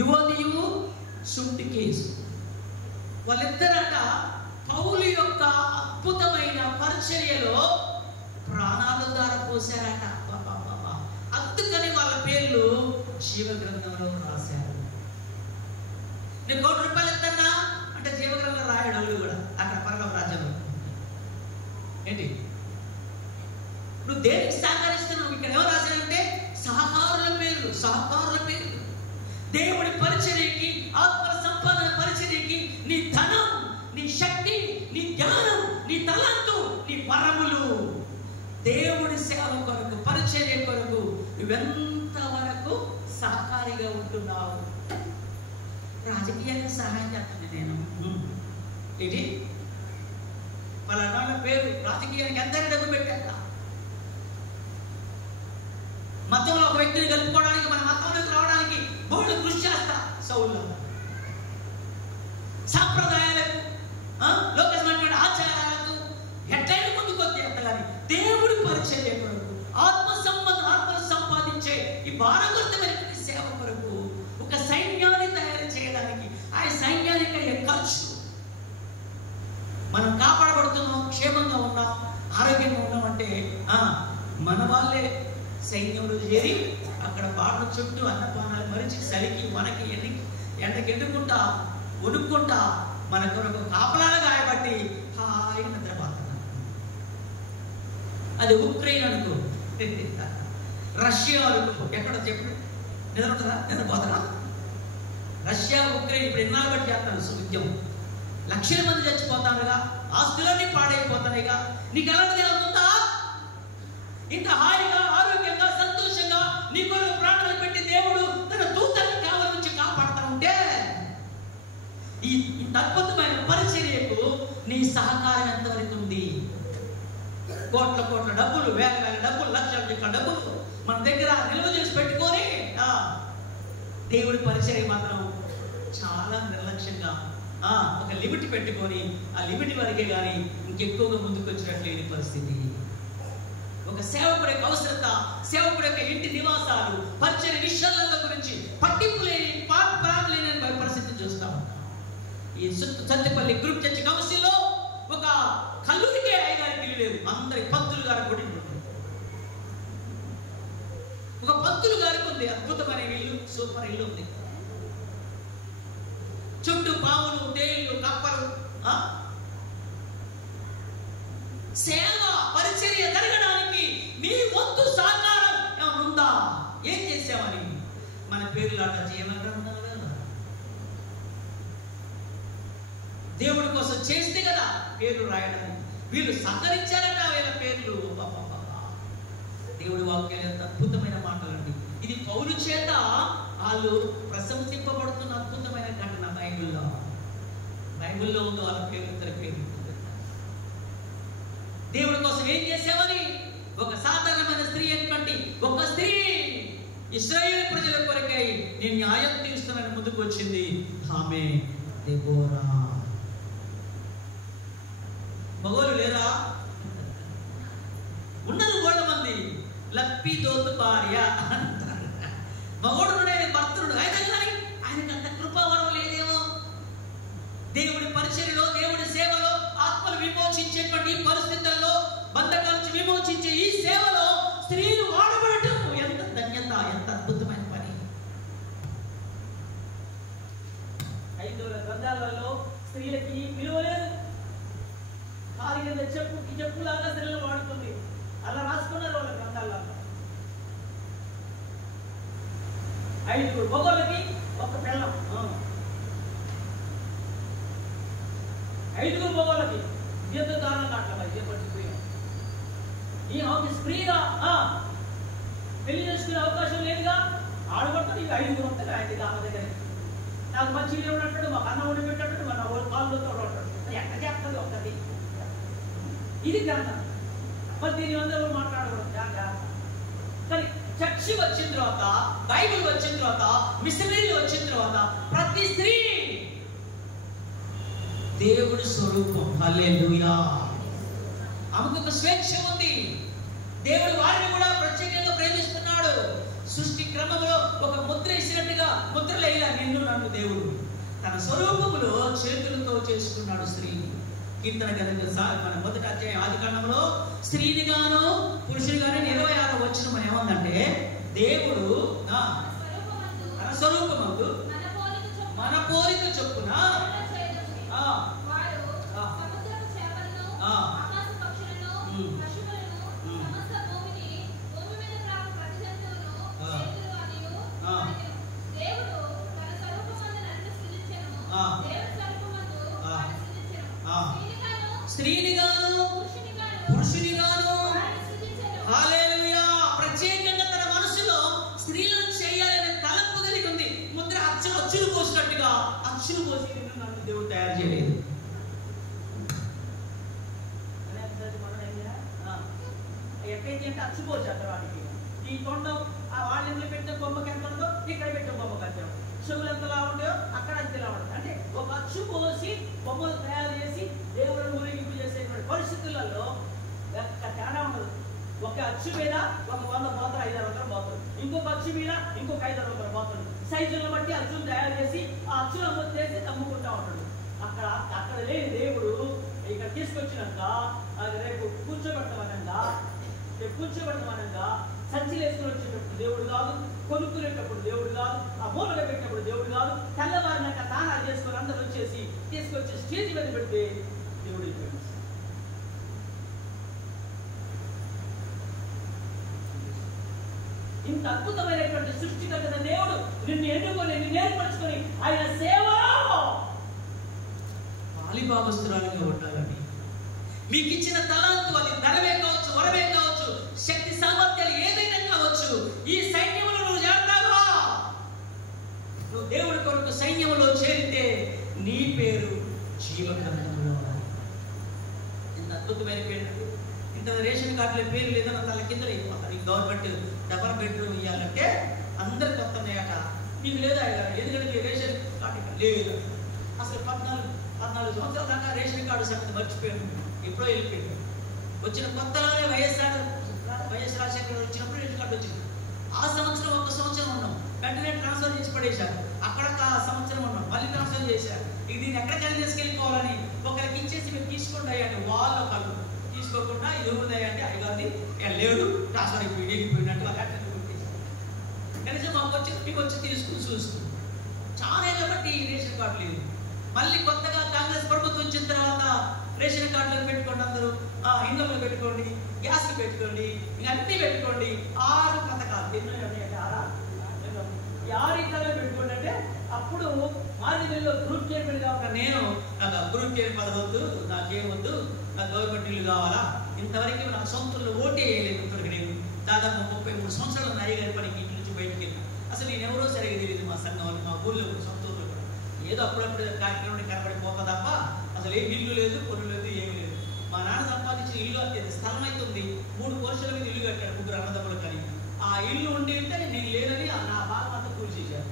యువతియు సుంటికేసు వాళ్ళిద్దరట పౌలు యొక్క అద్భుతమైన పరిచర్యలో ప్రాణాలు దారపోసారట. అందుకని వాళ్ళ పేర్లు జీవ గ్రంథంలో రాశారు. నేను ₹1,00,000 ఇస్తానా అంటే జీవ గ్రంథంలో రాయడం వాళ్ళు కూడా అక్కడ పరలోక రాజ్యంలో. ఏంటి నువ్వు దేనికి సహకరిస్తున్నావు? ఇక్కడ ఎవరు రాశారంటే సహకారుల పేర్లు. దేవుడి పరిచర్యకి, ఆత్మ సంపాదన పరిచర్యకి నీ ధనం, నీ శక్తి, నీ జ్ఞానం, నీ తలంతు, నీ వరములు దేవుడి సేవ కొరకు, పరిచర్య కొరకు నువ్వెంత వరకు సహకారిగా ఉంటున్నావు? రాజకీయంగా సహాయం చేస్తుంది నేను. ఏంటి వాళ్ళ పేరు రాజకీయానికి ఎంత డబ్బు పెట్టాక, మతంలో ఒక వ్యక్తిని కలుపుకోవడానికి, మన మతంలోకి రావడానికి బోర్డు కృషి చేస్తా. సౌలు సాంప్రదాయాలకు, లోకమైన ఆచారాలకు ఎట్లయినా ముందుకు వచ్చేస్తా. కానీ దేవుడి పరిచర్య కొరకు, ఆత్మను సంపాదించే ఈ భారగుర్తమైన సేవ కొరకు ఒక సైన్యాన్ని తయారు చేయడానికి, ఆ సైన్యానికి అయ్యే ఖర్చు, మనం కాపాడబడుతున్నాం, క్షేమంగా ఉన్నాం, ఆరోగ్యంగా ఉన్నామంటే మన వాళ్ళే సైన్యంలో చేరి అక్కడ బాట చుట్టూ అన్నపానాలు మరిచి సలికి మనకి ఎండకి ఎండుకుంటా ఉనుక్కుంటా మన కొరకు కాపలాలు గాయబట్టి హాయిగా నిద్రపోతున్నారు. అది ఉక్రెయిన్ అనుకో, రష్యా వరకు ఎక్కడో చెప్పండి, నిద్రపోతారా నిద్రపోతారా? రష్యా ఉక్రెయిన్ ఇప్పుడు ఎన్నాళ్ళు బట్టి చేస్తాను ఉద్యమం. లక్షల మంది చచ్చిపోతానుగా, ఆస్తులన్నీ పాడైపోతాయిగా. నీకు అలాంటిది ఏమవుతుందా? ఇంకా హాయిగా ఆరోగ్యంగా సంతోషంగా నీ కొరకు ప్రాణాలు పెట్టి దేవుడు తన దూతల్ని కావలి నుంచి కాపాడుతూ ఉంటే ఈ అద్భుతమైన పరిచర్యకు నీ సహకారం ఎంతవరకు ఉంది? కోట్ల కోట్ల డబ్బులు, వేల వేల డబ్బులు, లక్షల డబ్బులు మన దగ్గర నిల్వ చేసి పెట్టుకొని దేవుడి పరిచర్య మాత్రం చాలా నిర్లక్ష్యంగా ఒక లిమిట్ పెట్టుకొని ఆ లిమిట్ వరకే కానీ ఇంకెక్కువగా ముందుకు వచ్చినట్లేని పరిస్థితి. ఒక సేవకుడి యొక్క అవసరత, సేవకుడి యొక్క ఇంటి నివాసాలు, పరిచర్య విషయాల గురించి పట్టింపు లేని లేని పరిస్థితిని చూస్తా ఉంటాం. ఈ సత్తుపల్లి గ్రూప్ చర్చ్ కౌన్సిల్లో ఒక కల్లూరికే అయ్యగారికి ఇల్లు లేదు, అందరి పంతులు గారికి కూడా ఇల్లు. ఒక పంతులు గారికి ఉంది అద్భుతమైన ఇల్లు, సూపర్ ఇల్లు ఉంది. చుట్టూ పాములు, తేళ్లు, కప్పలు. సేవ పరిచర్య జరగడానికి నీ వంతు సహకారం ఏమైనా ఉందా? ఏం చేసామని మన పేర్లాట చేయమంటారు కదా. దేవుడి కోసం చేస్తే కదా పేర్లు రాయడం. వీళ్ళు సహకరించారట వీళ్ళ పేర్లు. దేవుడి వాక్యాలు ఎంత అద్భుతమైన మాటలండి. ఇది పౌలు చేత వాళ్ళు ప్రశంసింపబడుతున్న అద్భుతమైన ఘటన బైబిల్లో ఉంది. వాళ్ళ పేరు, ఇద్దరు పేరు. దేవుడి కోసం ఏం చేసామని ఒక సాధారణమైన స్త్రీ అయినటువంటి ఒక స్త్రీ ఇశ్రాయేలు ప్రజల కొరకై నేను న్యాయం తీరుస్తానని ముందుకు వచ్చింది. ఆమె దెబోరా. మగోళ్ళు లేరా? ఉన్నది గోళ్ళ మంది. లప్పి దోతు భార్య అంటారు. మగోడు భర్తనుడు అయినా కానీ ఆయనకు అంత కృపావరం లేదేమో. దేవుడి పరిచర్యలో, దేవుడి సేవలో, ఆత్మలు విమోచించేటువంటి పరిస్థితుల్లో, బంధకాల నుంచి విమోచించే ఈ సేవలో స్త్రీలు వాడబడటం ఎంత ధన్యత, ఎంత అద్భుతమైన పని. 5 గ్రంథాలలో స్త్రీలకి విలువ లేదు. కాలి కింద చెప్పులాగా స్త్రీలు వాడుతుంది. అలా రాసుకున్నారు వాళ్ళ గ్రంథాలలో. 5 మగోళ్ళకి ఒక పిల్లం, 5 మగోళ్ళకి ఎంత దారుణంగా అట్లా ఈ స్త్రీగా పెళ్లి చేసుకునే అవకాశం లేదుగా. ఆడబడతాడు. ఇక 5 వస్తాడు ఆయన ఆమె దగ్గర. నాకు మంచి దేవుడు అంటాడు, మాకు అన్నం వండి పెట్టాడు, మన కాళ్ళు తోడు అంటాడు. ఎక్కడ చేస్తుంది ఒక్కది. ఇది గ్రంథం. మరి దీని అందరూ మాట్లాడకూడదు జాగ్రత్త. కానీ చర్చి వచ్చిన తర్వాత, బైబిల్ వచ్చిన తర్వాత, మిషనరీలు వచ్చిన తర్వాత ప్రతి స్త్రీ దేవుడి స్వరూపం. హల్లెలూయా. ఆమెకు ఒక స్వేచ్ఛ ఉంది. దేవుడు వారిని కూడా ప్రత్యేకంగా ప్రేమిస్తున్నాడు. సృష్టి క్రమంలో ఒక ముద్ర ఇచ్చినట్టుగా ముద్రలేలా నిన్ను నన్ను దేవుడు తన స్వరూపములో చేతులతో చేసుకున్నాడు స్త్రీని. కీర్తన గ్రంథం మన మొదటి అధ్యాయం ఆదికాండంలో స్త్రీని గాను పురుషుని గాను 26వ వచనం ఏమందంటే, దేవుడు తన స్వరూపమందు మన పోలిక చొప్పున స్త్రీని గాను పురుషుని గాను హల్లెలూయా ప్రత్యేకంగా తన మనసులో స్త్రీలను చేయాలనే తలంపు కలిగి ఉంది. ముద్ర అచ్చులు పోసినట్టుగా అచ్చులు పోసి నన్ను దేవుడు తయారు చేయలేదు. ఎక్కడైతే అచ్చు పోసారు వాడికి. ఈ తొండం వాళ్ళ ఇంట్లో పెట్టిన బొమ్మకి ఎంత ఉందో ఇక్కడ పెట్టిన బొమ్మకి అంతే. చెవులు ఎంతలా ఉండేవో అక్కడ అంతలా ఉంటుంది. అంటే ఒక అచ్చు పోసి బొమ్మలు తయారు చేసి దేవుడిని ఊరేగింపు చేసేటువంటి పరిస్థితులలో తేడా ఉండదు. ఒక అచ్చు మీద ఒక 100 బోతలు 500 బోతలు, ఇంకొక అచ్చు మీద ఇంకొక 500 బోతలు. సైజులను బట్టి అచ్చులు తయారు చేసి ఆ అచ్చులను మొత్తేసి తమ్ముకుంటా ఉంటాడు. అక్కడ లేని దేవుడు ఇక్కడ తీసుకొచ్చినాక అది రేపు కూర్చోబెట్టమనంగా సంచిలు వేసుకుని వచ్చేటప్పుడు దేవుడు కాదు, కొనుక్కునేటప్పుడు దేవుడు కాదు, ఆ మూలగా పెట్టినప్పుడు దేవుడు కాదు. తెల్లవారినాక తానాలు చేసుకొని అందరూ వచ్చేసి తీసుకొచ్చి స్టేజ్ మీద పెడితే దేవుడు ఇంత అద్భుతమైనటువంటి సృష్టికర్త దేవుడు నిన్ను ఎన్నుకొని నిన్ను ఏర్పరచుకొని ఆయన సేవలో పాలిభాగస్తురాలుగా ఉండాలని మీకు ఇచ్చిన తలాంతు, అది ధనమే కావచ్చు, వరమే కావచ్చు, శక్తి సామర్థ్యాలు ఏదైనా కావచ్చు, ఈ సైన్యంలో నువ్వు చేరతావా? నువ్వు దేవుడి కొరకు సైన్యంలో చేరితే నీ పేరు జీవగ్రంథంలో. ఇంత అద్భుతమైన పేరు. ఇంత రేషన్ కార్డుల పేరు లేదన్న తల కింద అయిపోతారు. ఈ గవర్నమెంట్ డబల్ బెడ్రూమ్ ఇవ్వాలంటే అందరికి వస్తున్నాయట, మీకు లేదా? ఎందుకంటే మీ రేషన్ కార్డు లేదు. అసలు 14 సంవత్సరాల దాకా రేషన్ కార్డు సంగతి మర్చిపోయాను, ఎప్పుడో వెళ్ళిపోయాడు. వచ్చిన కొత్తలోనే వైఎస్ రాజశేఖర వచ్చినప్పుడు రేషన్ కార్డు వచ్చింది. ఆ సంవత్సరం 1 సంవత్సరం ఉన్నాం, వెంటనే ట్రాన్స్ఫర్ చేసి పడేశారు. అక్కడ సంవత్సరం ఉన్నాం, మళ్ళీ ట్రాన్స్ఫర్ చేశారు. ఇది దీన్ని ఎక్కడికైనా తీసుకెళ్ళిపోవాలని ఒకరికి ఇచ్చేసి మీరు తీసుకోండి అయ్యండి, వాళ్ళు ఒకళ్ళు తీసుకోకుండా ఇది ఉంది అంటే అయ్యాది లేడు, ట్రాన్స్ఫర్ అయిపోయినట్టు కనీసం మాకు వచ్చి మీకు వచ్చి తీసుకుని చూస్తుంది. చాలా ఏళ్ళ బట్టి రేషన్ కార్డు లేదు. మళ్ళీ కొత్తగా కాంగ్రెస్ ప్రభుత్వం వచ్చిన తర్వాత రేషన్ కార్డులకు పెట్టుకోండి, అందరూ ఇండ్లలో పెట్టుకోండి, గ్యాస్కి పెట్టుకోండి, ఇంకా అన్ని పెట్టుకోండి. 6 పథకాలు ఎన్నో ఈ 6 ఇంట్లో పెట్టుకోండి అంటే అప్పుడు మాదిరిలో గ్రూప్ చైర్మన్గా ఉన్న నేను నాకు గ్రూప్ చైర్మన్ పదవద్దు, నాకేమొద్దు, నాకు గవర్నమెంట్ ఇల్లు కావాలా. ఇంతవరకు నాకు సొంతలో ఓటే వేయలేదు. ఇప్పటికి నేను దాదాపు 33 సంవత్సరాలు నా అయ్యగారి పనికి ఇంటి నుంచి బయటికి వెళ్ళాను. అసలు నేను ఎవరో సరిగా తెలియదు. మా సంఘం, మా ఊళ్ళో, సొంత ఊళ్ళో ఏదో అప్పుడప్పుడు కార్యక్రమం కనబడిపోతా తప్ప అసలు ఏం ఇల్లు లేదు, పొల్లు లేదు, ఏమీ లేదు. మా నాన్న సంపాదించిన ఇల్లు అంతే, స్థలం అవుతుంది. 3 కోర్సుల మీద ఇల్లు కట్టాడు, 3 అన్నదమ్ములు కలిగి. ఆ ఇల్లు ఉండి ఉంటే నేను లేదని నా భాగం అంతా కూల్చేశారు.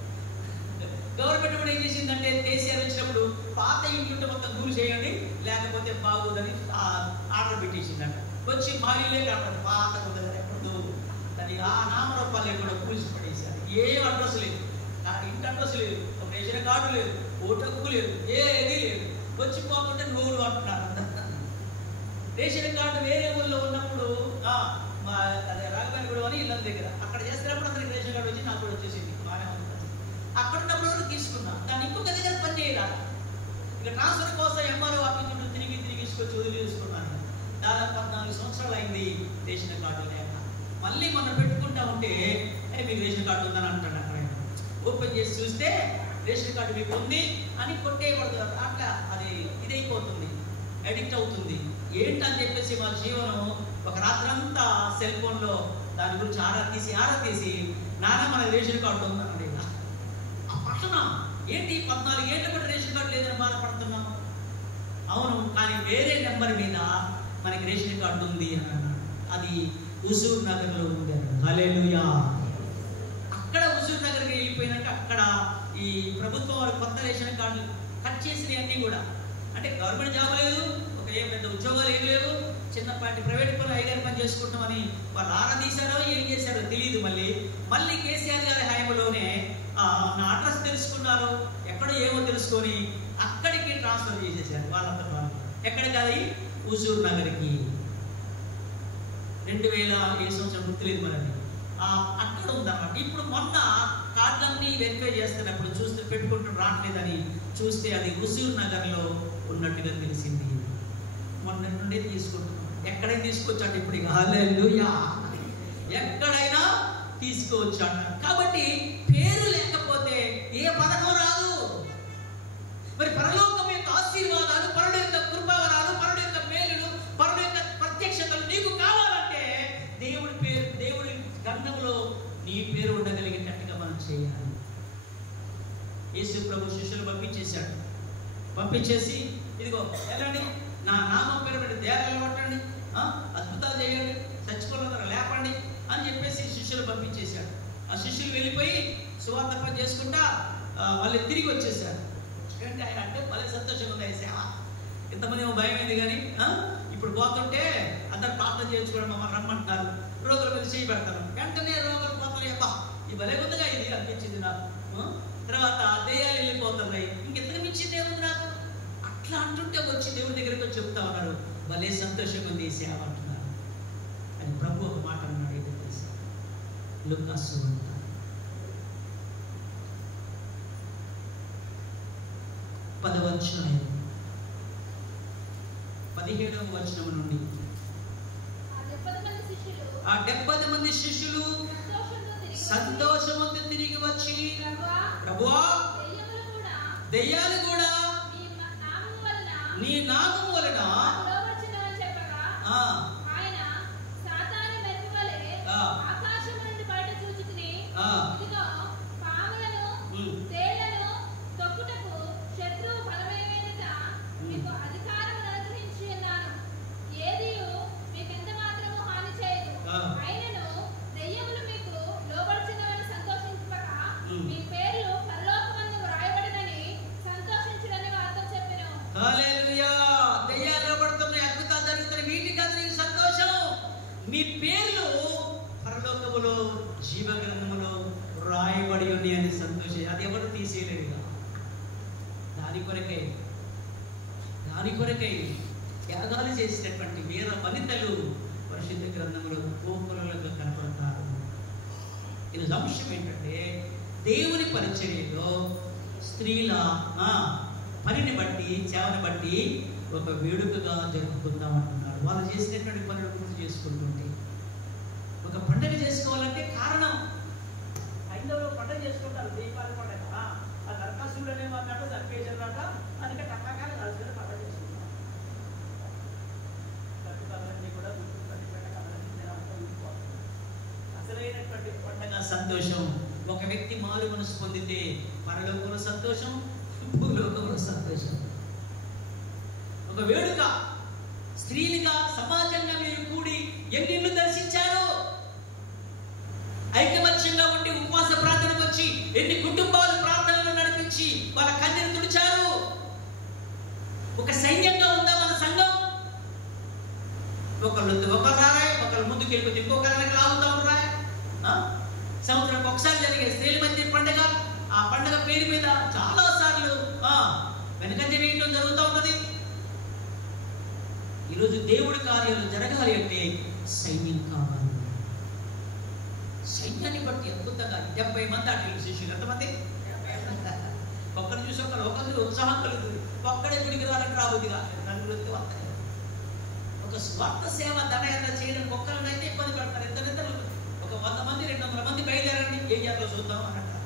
గవర్నమెంట్ కూడా ఏం చేసిందంటే, కేసీఆర్ వచ్చినప్పుడు పాత ఇంట్లో మొత్తం కూల్ చేయండి, లేకపోతే బాగోదని ఆర్డర్ పెట్టేసిందంట. వచ్చి మా ఇల్లే కనపడదు, పాత ఎప్పుడు దాని ఆ నామరూపాలు కూడా కూల్చి పడేశారు. ఏం అడ్రస్ లేదు, ఇంటి అడ్రస్ లేదు, రేషన్ కార్డు లేదు, ఓటు హక్కు లేదు, ఏది లేదు. వచ్చి పోతుంటే నువ్వులు అంటున్నారు. రేషన్ కార్డు వేరే ఊళ్ళో ఉన్నప్పుడు అదే రాఘవేంద్రగూడ అని ఇళ్ళ దగ్గర అక్కడ చేస్తున్నప్పుడు అతనికి రేషన్ కార్డు వచ్చి నాకు కూడా వచ్చేసింది, బాగానే ఉంది. అక్కడ ఉన్నప్పుడు వరకు తీసుకున్నా, దాన్ని ఇంకొక దగ్గర పని చేయాలి. ఇక ట్రాన్స్ఫర్ కోసం ఎంఆర్ఓ ఆఫీస్ చుట్టూ తిరిగి తీసుకొచ్చి వదిలి తీసుకున్నాను. దాదాపు 14 సంవత్సరాలు అయింది రేషన్ కార్డు లేక. మళ్ళీ మనం పెట్టుకుంటా ఉంటే మీకు రేషన్ కార్డు ఉందని అంటాడు. అక్కడ ఓపెన్ చేసి చూస్తే రేషన్ కార్డు మీకు ఉంది అని కొట్టేయబడుతుంది. అట్లా అది ఇదైపోతుంది, అడిక్ట్ అవుతుంది. ఏంటని చెప్పేసి మా జీవనం ఒక రాత్రంతా సెల్ ఫోన్లో దాని గురించి ఆరా తీసి నాన్న మన రేషన్ కార్డు ఉందనండి. ఆ పట్టణ ఏంటి 14 ఏళ్ళ కూడా రేషన్ కార్డు లేదని బాధపడుతున్నాం. అవును, కానీ వేరే నెంబర్ మీద మనకి రేషన్ కార్డు ఉంది అని అన్నాడు. అది హుజూర్ నగర్లో ఉంది అన్నాడు. హల్లెలూయా. అక్కడ హుజూర్ నగర్కి వెళ్ళిపోయినాక అక్కడ ఈ ప్రభుత్వం వారు కొత్త రేషన్ కార్డులు కట్ చేసినవి అన్నీ కూడా, అంటే గవర్నమెంట్ జాబ్ లేదు, ఒక ఏం పెద్ద ఉద్యోగాలు ఏం లేవు, చిన్నపాటి ప్రైవేట్ పనులు అయ్యగారి పని చేసుకుంటామని వాళ్ళు ఆరాధీశారో ఏం చేశారో తెలియదు. మళ్ళీ కేసీఆర్ గారి హయాంలోనే నా అడ్రస్ తెలుసుకున్నారు, ఎక్కడో ఏమో తెలుసుకొని అక్కడికి ట్రాన్స్ఫర్ చేసేసారు వాళ్ళంతా. ఎక్కడికి? అది హుజూర్ నగర్కి. 2007 సంవత్సరం గుర్తులేదు మనకి. అక్కడ ఉందన్నమాట. ఇప్పుడు మొన్న కార్డులన్నీ వెరిఫై చేస్తున్నప్పుడు చూస్తే పెట్టుకుంటూ రావట్లేదని చూస్తే అది హుజూర్ నగర్లో ఉన్నట్టుగా తెలిసింది. మొన్న నుండే తీసుకుంటున్నాం. ఎక్కడైనా తీసుకోవచ్చండి ఇప్పుడు. హల్లెలూయా. ఎక్కడైనా తీసుకోవచ్చు అంటారు. కాబట్టి పేరు లేకపోతే ఏ పథకం రాదు. మరి పరలోకం యొక్క ఆశీర్వాదాలు, పరుడు యొక్క కృపావరాలు, పరుడు యొక్క మేలులు, పరుడు యొక్క ప్రత్యక్షతలు నీకు కావాలంటే దేవుడి గ్రంథంలో నీ పేరు ఉండగలిగేటట్టుగా మనం చేయాలి. యేసు ప్రభు శిష్యులు పంపించేసి ఇదిగో వెళ్ళండి, నా నామం పేరు పెట్టి దేవాలయాలు కొట్టండి, అద్భుతాలు చేయండి, చచ్చిపోయిన లేపండి అని చెప్పేసి శిష్యులు పంపించేశాడు. ఆ శిష్యులు వెళ్ళిపోయి సువార్త పని చేసుకుంటా వాళ్ళు తిరిగి వచ్చేసారు. ఏంటి ఆయన అంటే భలే సంతోషంగా ఉంది సేవ. ఇంతమంది ఏమో భయం అయింది, కానీ ఇప్పుడు పోతుంటే అందరు ప్రార్థన చేయించుకోవడం మమ్మల్ని రమ్మంటున్నారు, రోగుల మీద చేయి పెడతారు. వెంటనే రోగులు పోతున్నాయి. అబ్బా ఈ భలే ఉందిగా ఇది అనిపించింది నాకు. తర్వాత దెయ్యాలు వెళ్ళిపోతున్నాయి, ఇంకెంతకు మించింది ఏముంది నాకు. అట్లా అంటుంటే వచ్చి దేవుడి దగ్గరికి చెప్తా ఉన్నారు, భలే సంతోషంగా ఉంది ఈ సేవ అంటున్నారు. అని ప్రభు ఒక మాట అన్నాడు. ఇది తెలిసి లూకాసు 10వ వచనం 17వ వచనం నుండి ఆ 70 మంది శిష్యులు సంతోషముతో తిరిగి వచ్చి ప్రభువా దెయ్యాలు కూడా నీ నామము వలన మీ పేర్లు పరలోకములో జీవ గ్రంథములో రాయబడి ఉన్నాయని సంతోషం. అది ఎవరు తీసేయలేదు. దాని కొరకై యాగాలు చేసినటువంటి వీర వనితలు పరిశుద్ధ గ్రంథములో గోపురాలుగా కనపడతారు. ఇది అంశం ఏంటంటే దేవుని పరిచర్యలో స్త్రీల పనిని బట్టి సేవని బట్టి ఒక వేడుకగా జరుపుకుందాం అంటున్నాడు. వాళ్ళు చేసినటువంటి పనులు పూర్తి చేసుకుంటుంటే ఒక పండుగ చేసుకోవాలంటే కారణం. ఐదవ పండుగ చేసుకుంటారు, దీపావళి పండుగ. ఆ నరకాసురుడు అనే మాట చంపేసారట, అందుకే టక్కాకాలు కలిసి పండుగ చేసుకుంటారు. కూడా అసలైనటువంటి పండుగ సంతోషం. ఒక వ్యక్తి మారు మనసు పొందితే పరలోకంలో సంతోషం, భూలోకంలో సంతోషం. ఒక వేడుక. స్త్రీలుగా సమాజంగా మీరు కూడి ఎన్నిళ్ళు దర్శించారు. ఐకమత్యంగా ఉండి ఉపవాస ప్రార్థనకు వచ్చి ఎన్ని కుటుంబాలు ప్రార్థనలు నడిపించి వాళ్ళ కన్నీరు తుడిచారు. ఒక సైన్యంగా ఉందా మన సంఘం? ఒకరు రారాయి, ఒకరు ముందుకు వెళ్ళిపోతే ఇంకొకరు లాగుతా ఉన్నారా? సంవత్సరానికి ఒకసారి జరిగే స్త్రీల మధ్య పండుగ, ఆ పండుగ పేరు మీద చాలా సార్లు వెనకంజ వేయడం జరుగుతూ ఉన్నది. ఈరోజు దేవుడి కార్యాలు జరగాలి అంటే సైన్యం కావాలి. సైన్యాన్ని బట్టి అద్భుతంగా 70 మంది అట్లా శిష్యులు. ఎంతమంది? ఒక్కరు చూసి ఒకరికి ఉత్సాహం కలుగుతుంది. ఒక్కడే గుడికి రాలని రాబోదిగా నలుగురికి వస్తాయి. ఒక స్వార్థ సేవ దండయాత్ర చేయడానికి ఒక్కరినైతే ఇబ్బంది పెడతారు. ఇద్దరు ఒక 100 మంది 200 మంది బయలుదేరండి, ఏ జాతర చూద్దాం అన్నట్టు.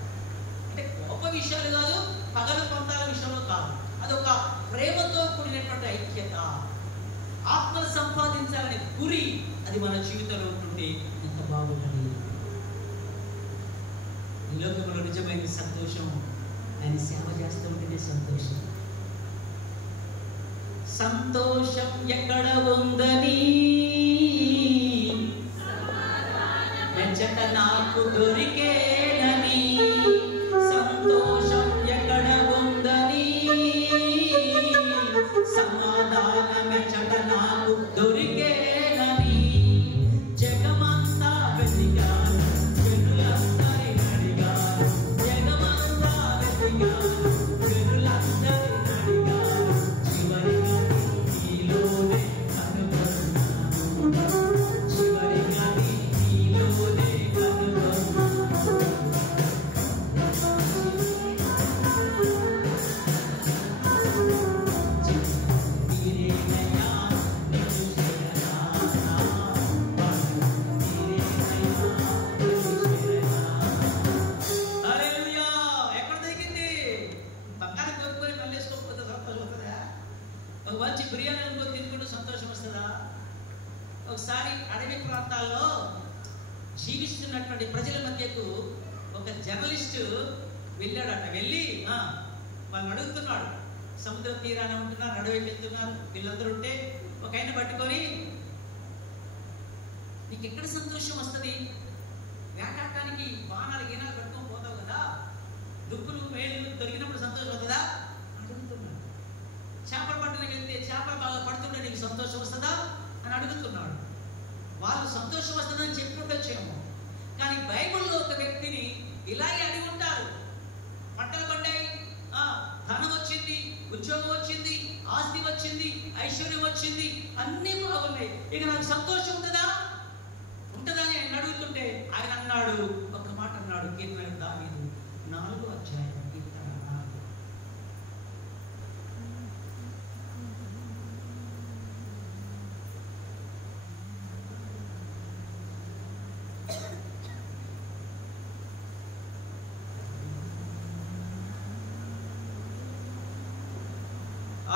అంటే గొప్ప విషయాలు కాదు, పగలు పొందాల విషయంలో కాదు. అదొక ప్రేమతో కూడినటువంటి ఐక్యత, ఆత్మను సంపాదించాలనే గురి, అది మన జీవితంలో ఉంటుంటే ఎంత బాగుంటుంది. ఈ లోకంలో నిజమైన సంతోషం ఆయన సేవ చేస్తూ ఉంటేనే సంతోషం. సంతోషం ఎక్కడ ఉందని మెచ్చట నాకు దొరికేనని, సంతోషం ఎక్కడ ఉందని సమాధానం మెచ్చట నాకు దొరికేనని, జగమంతా వెతికాను, వెనులందరి అడిగాను, జగమంతా వెతికాను, వెనులందరి అడిగాను, చివరిగా నీలోనే కనుగొన్నాను, చివరిగా నీలోనే కనుగొన్నాను. మంచి బిర్యానీ అనుకో తినుకుంటూ సంతోషం వస్తుందా? ఒకసారి అడవి ప్రాంతాల్లో జీవిస్తున్నటువంటి ప్రజల మధ్యకు ఒక జర్నలిస్టు వెళ్ళాడట. వెళ్ళి వాళ్ళని అడుగుతున్నాడు. సముద్ర తీరాన్ని ఉంటున్నారు, అడవికి వెళ్తున్నారు, వీళ్ళందరూ ఉంటే ఒక ఆయన పట్టుకొని, నీకు ఎక్కడ సంతోషం వస్తుంది? వేటాడటానికి బాణాలు గీనాలు పెట్టుకొని పోతావు కదా, దుప్పులు మేళ్ళు దొరికినప్పుడు సంతోషం వస్తుందా అడుగుతున్నాడు. చేపల పట్టణకి వెళ్తే చేపలు బాగా పడుతుంటే నీకు సంతోషం వస్తుందా అని అడుగుతున్నాడు. వాళ్ళు సంతోషం వస్తుందని చెప్పుకుంటొచ్చేమో, కానీ బైబిల్లో ఒక వ్యక్తిని ఇలాగే అడిగి ఉంటారు. పంటలు పండాయి, ధనం వచ్చింది, ఉద్యోగం వచ్చింది, ఆస్తి వచ్చింది, ఐశ్వర్యం వచ్చింది, అన్నీ బాగున్నాయి, ఇక నాకు సంతోషం ఉంటుందా అని ఆయన అడుగుతుంటే ఆయన అన్నాడు, ఒక మాట అన్నాడు. కీర్తన దావీదు 4వ అధ్యాయం కీర్తన 4.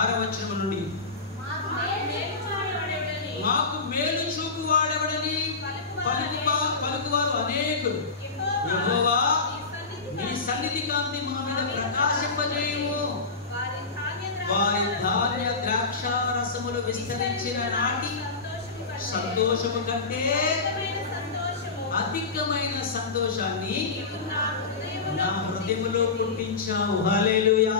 6వ వచనం నుండి మాకు మేలు చూపువాడెవడని పలుకువారు అనేకులు. యెహోవా నీ సన్నిధి కాంతి మా మీద ప్రకాశింపజేయుము. వారి ధాన్య ద్రాక్ష రసములు విస్తరించిన నాటి సంతోషము కంటే అధికమైన సంతోషాన్ని నా హృదయములో పుట్టించావు. హల్లెలూయా.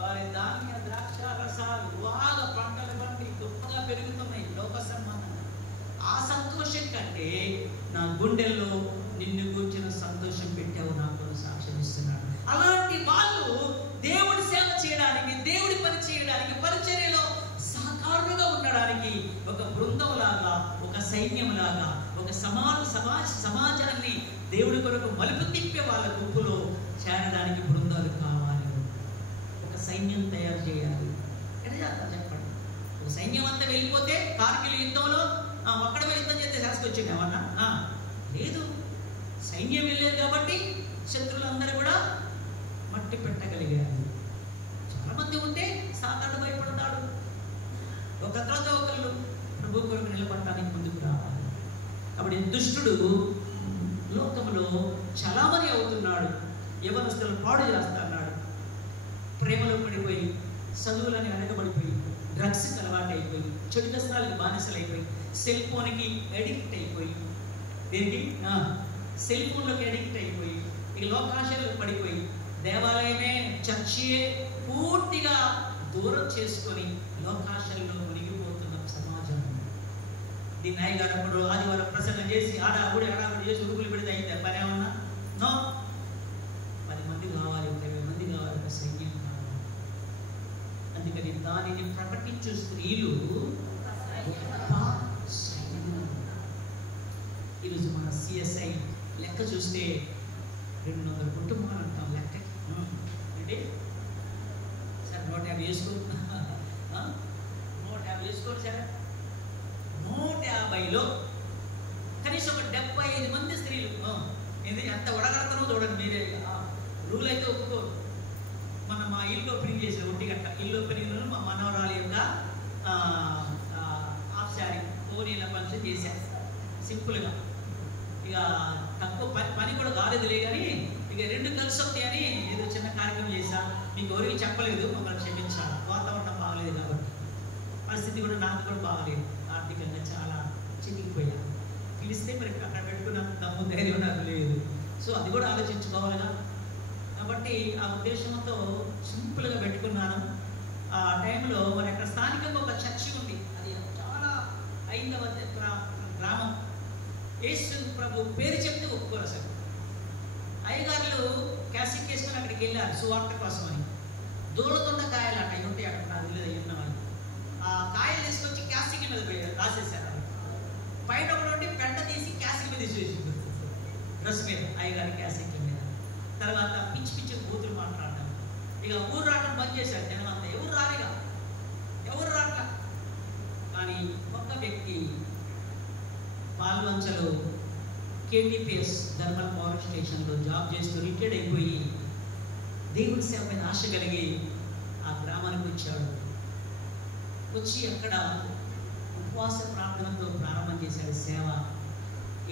వారి ధాన్య ద్రాక్ష రసాలు బాగా పంటలు పండి గొప్పగా పెరుగుతున్నాయి లోక సన్మానంగా. ఆ సంతోషం కంటే నా గుండెల్లో నిన్ను కూర్చిన సంతోషం పెట్టావు నాకు సాక్ష్యం ఇస్తున్నాడు. అలాంటి వాళ్ళు దేవుడి సేవ చేయడానికి, దేవుడి పని చేయడానికి, పరిచర్యలో సహకారులుగా ఉండడానికి ఒక బృందం లాగా, ఒక సైన్యం లాగా, ఒక సమాజాన్ని దేవుడి కొరకు మలుపు తిప్పే వాళ్ళ గుంపులో చేరడానికి బృందాలు కావాలి. ఒక సైన్యం తయారు చేయాలి. ఎట్లా చేస్తారు చెప్పండి? ఒక సైన్యం అంతా వెళ్ళిపోతే కార్గిల్ యుద్ధంలో ఒక్కడమే యుద్ధం చేస్తే శాస్త్రొచ్చింది ఏమన్నా? లేదు. సైన్యం వెళ్ళేది కాబట్టి శత్రులందరూ కూడా మట్టి పెట్టగలిగారు. చాలా మంది ఉంటే సాతాను భయపడతాడు. ఒక తర్వాత ఒకళ్ళు ప్రభు కొరకు నిలబడటానికి ముందుకు రావాలి. కాబట్టి దుష్టుడు లోకంలో చలామణి అవుతున్నాడు. యవనస్తులు పాడు చేస్తున్నాడు. ప్రేమలో పడిపోయి, చదువులని వెనకబడిపోయి, డ్రగ్స్కి అలవాటు అయిపోయి, చెడు వ్యసనాలకు బానిసలు అయిపోయి, సెల్ ఫోన్కి అడిక్ట్ అయిపోయి, దేనికి సెల్ ఫోన్లోకి అడిక్ట్ అయిపోయి, ఇక లోకాశలకు పడిపోయి, దేవాలయమే చర్చియే పూర్తిగా దూరం చేసుకొని లోకాశల్లో మునిగిపోతున్న సమాజం. దీన్ని నాయగారు అప్పుడు ఆదివారం ప్రసంగం చేసి ఆడాబుడి చేసి ఉరుకులు పెడితే అయింది పని ఏమన్నా? నో. 10 మంది కావాలి, 20 మంది కావాలి, ఒక సైన్యం కావాలి. అందుకని దానిని ప్రకటించు స్త్రీలు ఈరోజు మన CSI లెక్క చూస్తే 200 కుటుంబాలు అంటాం లెక్కకి. అంటే సార్ 150 వేసుకోండి, 150 వేసుకోండి సార్. 150లో కనీసం ఒక 75 మంది స్త్రీలు. ఇది ఎంత ఉడగడతానో చూడండి మీరే. రూల్ అయితే ఒప్పుకోరు. మా ఇల్లు ఓపెనింగ్ చేసిన 1 గంట ఇల్లు ఓపెనింగ్లో మా మనవరాలి యొక్క హాఫ్ శారీ కోనీల ఫంక్షన్ చేశారు సింపుల్గా. ఇక తక్కువ పని కూడా కాలేదులే కానీ ఇక 2 కలిసి వస్తాయని ఏదో చిన్న కార్యక్రమం చేశా. మీకు ఎవరికి చెప్పలేదు, మమ్మల్ని క్షమించాలి. వాతావరణం బాగలేదు కాబట్టి, పరిస్థితి కూడా నాకు కూడా బాగలేదు, ఆర్థికంగా చాలా చిక్కిపోయా. పిలిస్తే మరి అక్కడ పెట్టుకున్న దమ్ము ధైర్యం నాకు లేదు. సో అది కూడా ఆలోచించుకోవాలిగా. కాబట్టి ఆ ఉద్దేశంతో సింపుల్గా పెట్టుకున్నాను. ఆ టైంలో మరి అక్కడ స్థానికంగా ఒక చర్చి ఉంది. అది చాలా 5వ గ్రామం. యేసు ప్రభు పేరు చెప్తే ఒప్పుకోరు అసలు. అయ్యగారులు క్యాసెట్ చేసుకుని అక్కడికి వెళ్ళారు సువార్త కోసం అని. దూరదొండ కాయలు అట్ట ఉంటాయి అక్కడ, నాకు తెలియదు ఉన్నవని. ఆ కాయలు తీసుకొచ్చి క్యాసెట్ మీద రాసేసారు. బయట ఒకటి పెంట తీసి క్యాసెట్ మీద తీసేసి డ్రెస్ మీద అయ్యగారి క్యాసెట్ల మీద. తర్వాత పిచ్చి పిచ్చి బూతులు మాట్లాడడం. ఇక ఊరు రావడం బంద్ చేశారు. జనం అంతా ఎవరు రాలేగా, ఎవరు రాక. కానీ ఒక్క వ్యక్తి పాల్వంచలో KTPS థర్మల్ పవర్ స్టేషన్లో జాబ్ చేస్తూ రిటైర్డ్ అయిపోయి దేవుడి సేవ మీద ఆశ కలిగి ఆ గ్రామానికి వచ్చాడు. వచ్చి అక్కడ ఉపవాస ప్రార్థనతో ప్రారంభం చేశాడు సేవ.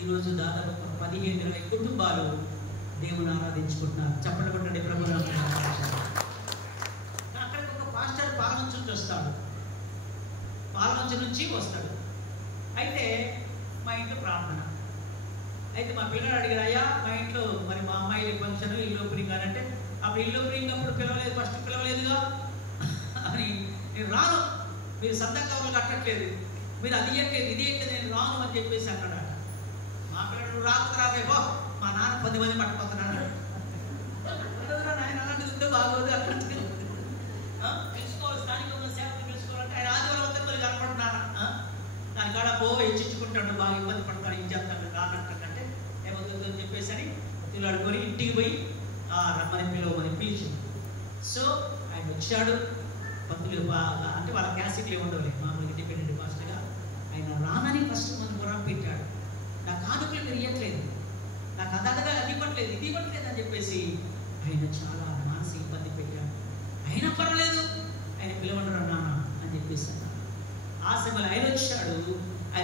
ఈరోజు దాదాపు 15-20 కుటుంబాలు దేవుని ఆరాధించుకుంటున్నారు. చప్పట్లు కొట్టండి ప్రభువుని. అక్కడికి ఒక పాస్టర్ పాల్వంచ నుంచి వస్తాడు, పాల్వంచ నుంచి వస్తాడు. అయితే మా ఇంట్లో ప్రార్థన. అయితే మా పిల్లలు అడిగారు, అయ్యా మా ఇంట్లో మరి మా అమ్మాయి ఫంక్షన్ ఇల్లు ఓపెనింగ్ అని. అంటే అప్పుడు ఇల్లు ఓపెనింగ్ అప్పుడు పిలవలేదు, ఫస్ట్ పిలవలేదుగా అని. నేను రాను, మీరు సొంత కవర్లు కట్టట్లేదు, మీరు అది ఇయ్యట్లేదు, ఇది ఇయ్యట్లేదు, నేను రాను అని చెప్పేసి అన్నాడు. మా పిల్లలు రాబో మా నాన్న 10 మంది పట్టుకుపోతున్నాడు. ఆయన అలాంటిది ఉంటే బాగోదు అక్కడ తెలుసుకోవాలి. స్థానికంగా సేవలు తెలుసుకోవాలంటే ఆయన ఆదివారం వస్తే మరి కనపడుతున్నారా దాని కాడ హెచ్చించుకుంటాడు, బాగా ఇబ్బంది పడతాడు, ఏం చేస్తాడు రానట్టంటే ఏమవుతుందో అని చెప్పేసి అని పిల్లలు కొని ఇంటికి పోయి రమ్మని పిలవమని పిలిచి. సో ఆయన వచ్చాడు. పంతులు అంటే వాళ్ళ క్యాసెట్లు ఉండవులే, మామూలుగా ఇండిపెండెంట్ పాస్టర్గా ఆయన రానని ఫస్ట్ మన గురం పెట్టాడు. నా కానుకలు మీరు ఇవ్వట్లేదు, నాకు అదగా అది ఇవ్వట్లేదు, ఇది ఇవ్వట్లేదు అని చెప్పేసి ఆయన చాలా మానసిక ఇబ్బంది పెట్టాడు. అయినా పర్వాలేదు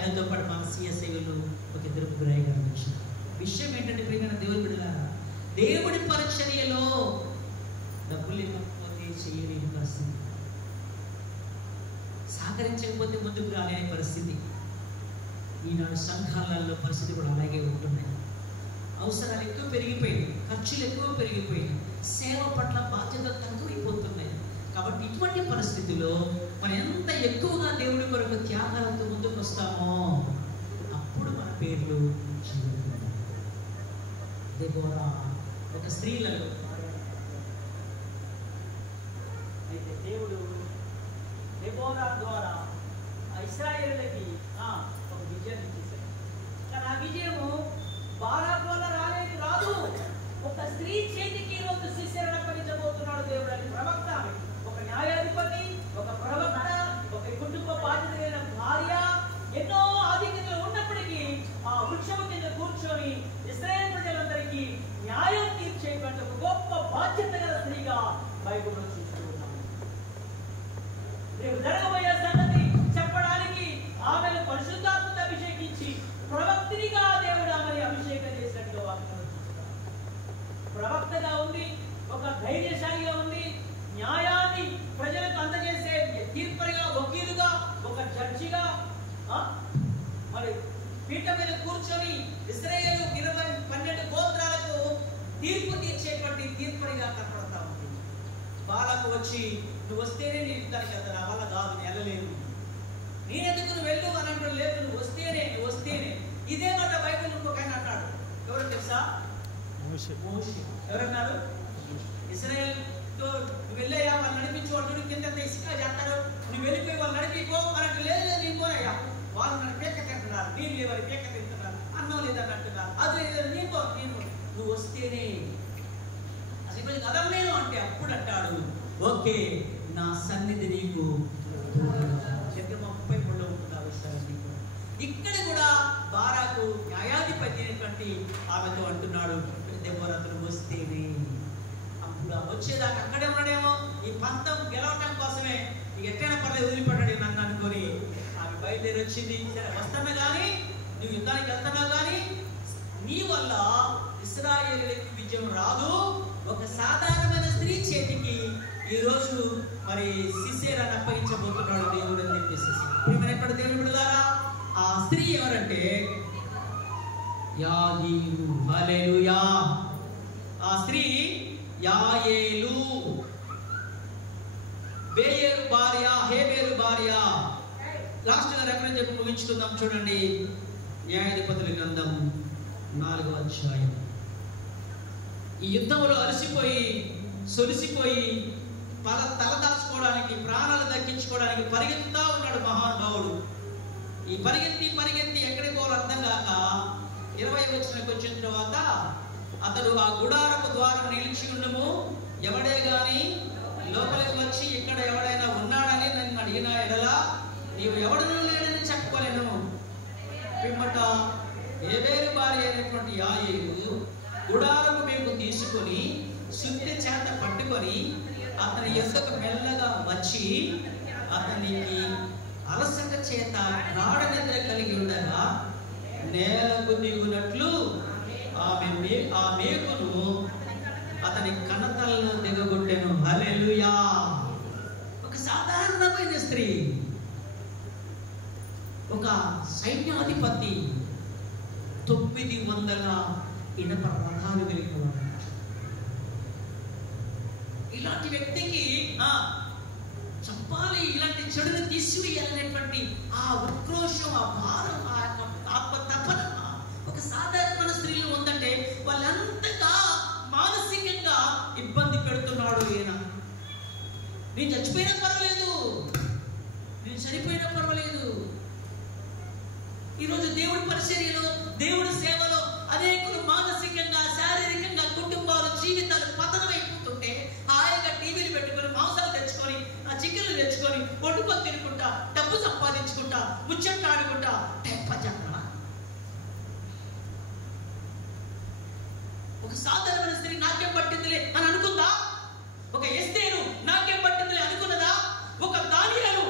ఆయనతో పాటు మన సిఎస్ఐలు ఒక ఇద్దరు ముగ్గురు విషయం ఏంటంటే ప్రియమైన దేవుని బిడ్డలారా, దేవుడి పరిచర్యలో డబ్బులు ఇవ్వకపోతే చేయలేని పరిస్థితి, సహకరించకపోతే ముందుకు రాలేని పరిస్థితి. ఈనాడు సంఘాలలో పరిస్థితి కూడా అలాగే ఉంటున్నాయి. అవసరాలు ఎక్కువ పెరిగిపోయినాయి, ఖర్చులు ఎక్కువ పెరిగిపోయినాయి, సేవ పట్ల బాధ్యతలు తక్కువైపోతున్నాయి. కాబట్టి ఇటువంటి పరిస్థితిలో మనం ఎంత ఎక్కువగా దేవుడి కొరకు త్యాగాలతో ముందుకు వస్తామో అప్పుడు మన పేర్లు దెబోరా ఒక స్త్రీలలో అయితే దేవుడు దెబోరా ద్వారా ఇశ్రాయేలులకి ఒక విజయాన్ని ఇచ్చేశాడు. కానీ ఆ విజయము బారాకు వల్ల రాదు. ఒక స్త్రీ చేతికి ఈరోజు శిష్యులను అప్పగించబోతున్నాడు దేవుడు. అని ప్రవక్త, ఒక న్యాయాధిపతి, ఒక ప్రవక్త, ఒక కుటుంబ బాధ్యత కలిగిన భార్య, ఎన్నో ఆధిక్యతలు ఉన్నప్పటికీ ఆ వృక్షము కింద కూర్చొని ఇశ్రాయేలు ప్రజలందరికీ న్యాయం తీర్చేటువంటి ఒక గొప్ప బాధ్యత గల స్త్రీగా బైబిల్లో చూస్తూ ఉన్నాం. రేపు జరగబోయే సంగతి చెప్పడానికి ఆమెను పరిశుద్ధాత్మతో అభిషేకించి ప్రవక్తినిగా దేవుడు ఆమెను అభిషేకం చేసినట్టు వాక్యం చూస్తాం. ప్రవక్తగా ఉంది, ఒక ధైర్యశాలిగా ఉంది, న్యాయాన్ని ప్రజలకు అందజేసే తీర్పరిగా, వకీలుగా, ఒక జడ్జిగా, మరి పీఠ మీద కూర్చొని ఇశ్రాయేలు 12 గోత్రాలకు తీర్పు తీర్చేటువంటి తీర్పరిగా కనపడతా ఉంది. బాలకు వచ్చి నువ్వు వస్తేనే నీ యుద్ధానికి వెళ్తా, నా వల్ల కాదు, నేను వెళ్ళలేను, నేనెందుకు నువ్వు వెళ్ళు అని అంటాడు. లేదు, నువ్వు వస్తేనే. ఇదే మాట బైబిల్ ఇంకొక ఆయన అన్నాడు. ఎవరు తెలుసా? మోషే. ఎవరన్నారు? ఇశ్రాయేలుతో నువ్వు వెళ్ళాయా, వాళ్ళు నడిపించేవాడు కింద ఇసుక చేస్తారు, నువ్వు వెళ్ళిపోయి వాళ్ళు నడిపిపో అన్నట్టు. లేదు, నేను పోనయ్యా, వాళ్ళు నన్ను పేక తింటున్నారు, నీళ్ళు లేవని పేక తింటున్నారు, అన్నం లేదని అంటున్నారు, అది లేదు, నువ్వు వస్తేనే అసలు కదలేను అంటే అప్పుడు అంటాడు, ఓకే నా సన్నిధి నీకు 33 ఉంటుంది ఆ విషయాన్ని. ఇక్కడ కూడా బారాకు న్యాయాధిపతి అయినటువంటి ఆమెతో అంటున్నాడు, దెబోరాను వస్తేనే. అప్పుడు వచ్చేదాకా అక్కడే ఉన్నాడేమో, ఈ పంతం గెలవటం కోసమే ఎట్లయినా పర్లేదు వదిలిపడ్డాడు నన్ను అనుకొని ఆమె బయలుదేరి వచ్చింది. సరే వస్తున్నా కానీ, నువ్వు యుద్ధానికి వెళ్తున్నావు కానీ నీ వల్ల ఇశ్రాయేలుకి విజయం రాదు. ఒక సాధారణమైన స్త్రీ చేతికి ఈరోజు మరి సిసేరాను అప్పగించబోతున్నాడు దేవుడు అని చెప్పేసి. ఇప్పుడు దేవుడు బిడ్డలారా, ఆ స్త్రీ ఎవరంటే యాయేలు. హల్లెలూయా. ఆ స్త్రీ యాయేలు, బేయేరు భార్య, హేబేరు భార్య. లాస్ట్ గా రెఫరెన్స్ చెప్పి ముగించుకుందాం. చూడండి, న్యాయాధిపతుల గ్రంథం 4వ అధ్యాయం. ఈ యుద్ధంలో అలసిపోయి సొలిసిపోయి తలదాచుకోవడానికి, ప్రాణాలు దక్కించుకోవడానికి పరిగెత్తుతా ఉన్నాడు మహానుభావుడు. ఈ పరిగెత్తి ఎక్కడికి పోవాలో అర్థం కాక 20వ వచనంకి వచ్చిన తర్వాత అతడు ఆ గుడారపు ద్వారం నిలిచి ఉండము, ఎవడే గాని లోపలికి వచ్చి ఇక్కడ ఎవడైనా ఉన్నాడని నన్ను అడిగిన ఎడల నీవు ఎవడనూ లేడని చెప్పుకోలేను. పిమ్మట హేబేరు భార్య అయినటువంటి యాయేలు గుడారము మేము తీసుకొని సుత్తె చేత పట్టుకొని అతని యొద్దకు మెల్లగా వచ్చి అతనికి అలసట చేత గాఢ నిద్ర కలిగి ఉండగా నేలకు దిగునట్లు ఆ మేకును అతని కన్నతలలో దిగగొట్టెను. హల్లెలూయా. ఒక సాధారణమైన స్త్రీ, ఒక సైన్యాధిపతి, 900 ఇనప రథాలు కలిగిన ఇలాంటి వ్యక్తికి చెప్పాలి, ఇలాంటి చెడుని తీసివేయాలనేటువంటి ఆ ఉక్రోషం, ఆ భారం, ఆ ఆత్మ తపన ఒక సాధారణ స్త్రీలో ఉందంటే వాళ్ళంతగా మానసికంగా ఇబ్బంది పెడుతున్నాడు ఈయన. నేను చచ్చిపోయినా పర్వాలేదు, నేను చనిపోయినా పర్వాలేదు. ఈరోజు దేవుడి పరిచర్యలో, దేవుడి సేవలో అనేకులు మానసికంగా, శారీరకంగా కుటుంబాలు, జీవితాలు పతనమైపోతుంటే హాయిగా టీవీలు పెట్టుకొని, మాంసాలు తెచ్చుకొని, ఆ చికెన్లు తెచ్చుకొని వండుకొని తినుకుంటా, డబ్బు సంపాదించుకుంటా, ముచ్చట్లు ఆడుకుంటా చెప్పనా. ఒక సాధారణమైన స్త్రీ నాకేం పట్టిందిలే అని అనుకుందా? ఒక ఎస్తేరు నాకేం పట్టిందిలే అనుకున్నదా? ఒక దానియేలు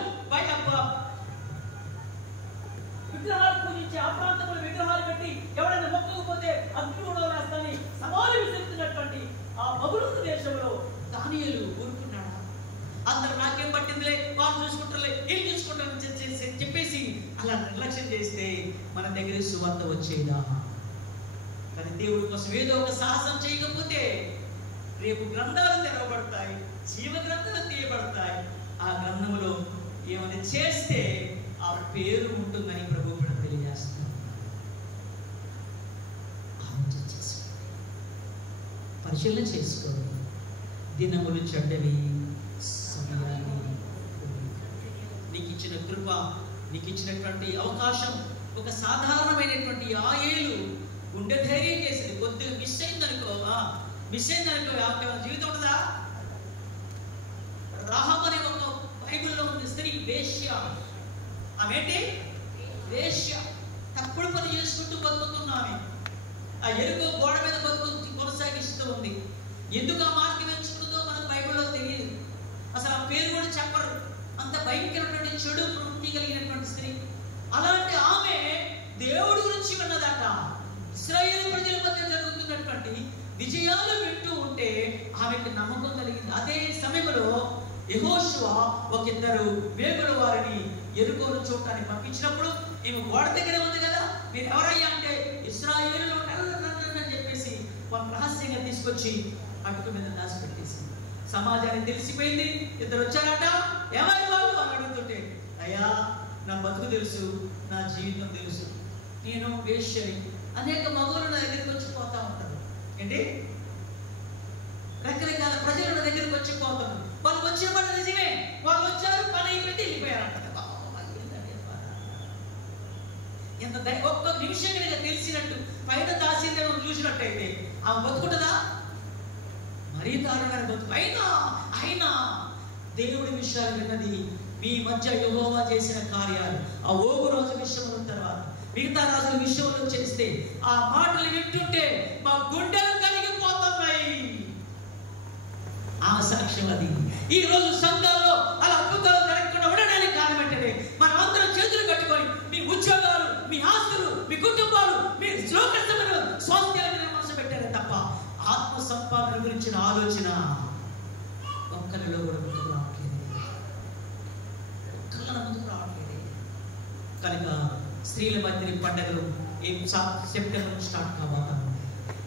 విగ్రహాలు పూజించి ఆ ప్రాంతంలో విగ్రహాలు పెట్టి ఎవరైనా మొక్కకపోతే అగ్నిగుండంలో వేస్తానని సవాలు విసురుతున్నటువంటి ఆ బబులోను దేశంలో దానియేలు ఊరుకున్నాడా? అందరూ నాకేం పట్టిందిలే, వాళ్ళు చూసుకుంటారులే, ఏం చూసుకుంటారని చెప్పేసి అలా నిర్లక్ష్యం చేస్తే మన దగ్గర సువార్త వచ్చేదా? కానీ దేవుడి కోసం ఏదో ఒక సాహసం చేయకపోతే రేపు గ్రంథాలు తెరవబడతాయి, జీవ గ్రంథాలు తీయబడతాయి. ఆ గ్రంథంలో ఏమైనా చేస్తే ఆ పేరు ఉంటుందని ప్రభు కూడా తెలియజేస్తున్నాం. ఆలోచన చేసుకోండి, పరిశీలన చేసుకోండి. దినములు చెడ్డవి, సమయాన్ని నీకు ఇచ్చిన కృప, నీకు ఇచ్చినటువంటి అవకాశం, ఒక సాధారణమైనటువంటి ఆయేలు గుండె ధైర్యం చేసింది. కొద్దిగా మిస్ అయిందనుకో జీవితం ఉంటుందా? రాహబ్ అనే ఒక బైబిల్లో ఉంది స్త్రీ, వేశ్య. ఆమెటి వేశ్య, తప్పుడు పని చేసుకుంటూ బతుకుతున్నామే. ఆ ఎరుకో గోడ మీద కొనసాగిస్తూ ఉంది. ఎందుకు ఆ మార్గం ఎంచుకుంటుందో మనకు బైబిల్లో తెలియదు. అసలు ఆ పేరు కూడా చెప్పరు. అంత భయంకరమైనటువంటి చెడు వృత్తి కలిగినటువంటి స్త్రీ. అలాంటి ఆమె దేవుడి గురించి విన్నదాట. ఇశ్రాయేలు ప్రజల మధ్య జరుగుతున్నటువంటి విజయాలు వింటూ ఉంటే ఆమెకు నమ్మకం కలిగింది. అదే సమయంలో యెహోషువ ఒక ఇద్దరు వేగుల వారిని ఎరుకోను చూడటానికి పంపించినప్పుడు ఈమె గోడ దగ్గర ఉంది కదా, మీరు ఎవరయ్యా అంటే ఇశ్రాయేలు అని చెప్పేసి వాళ్ళ రహస్యంగా తీసుకొచ్చి అటుక మీద దాచిపెట్టేసింది. సమాజానికి తెలిసిపోయింది. ఇద్దరు వచ్చారట, ఎవరి వాళ్ళు అని అడుగుతుంటే, అయ్యా నా బతుకు తెలుసు, నా జీవితం తెలుసు, నేను వేశ్యని. అనేక మగవాళ్ళు నా దగ్గరికి వచ్చి పోతా ఉంటారు. ఏంటి, రకరకాల ప్రజలు నా దగ్గరికి వచ్చి పోతారు. వాళ్ళు వచ్చిన పని నిజమే, వాళ్ళు వచ్చారు, పని అయిపోయింది, వెళ్ళిపోయారంట. ఎంత ఒక్క నిమిషం కనుక తెలిసినట్టు పైన దాసిందేమో చూసినట్టయితే ఆమె బతుకుంటుందా? మరీ దారుణమైన బతుకు. అయినా దేవుడి విషయాలు విన్నది. మీ మధ్య యెహోవా చేసిన కార్యాలు, ఆ ఓగు రోజు విషయంలో తర్వాత మిగతా రాజుల విషయంలో చేస్తే ఆ మాటలు వింటుంటే మా గుండెలు కలిగిపోతున్నాయి. ఆ సాక్ష్యం అది. ఈ రోజు సంఘాల్లో అలా అద్భుతాలు జరగకుండా ఉండడానికి కారణం ఏంటంటే మనం అందరం చేతులు కట్టుకొని మీ ఉద్యోగాలు, మీ ఆస్తులు, మీ కుటుంబాలు, మీ శ్లోకమైన స్వాస్థ్యాల మీద మనసు పెట్టారే తప్ప ఆత్మ సంపాదన గురించిన ఆలోచన ఒక్కరిలో కూడా ముందుకు రావట్లేదు. కనుక స్త్రీల మధ్య పండుగలు సెప్టెంబర్ స్టార్ట్ కాబోతాం.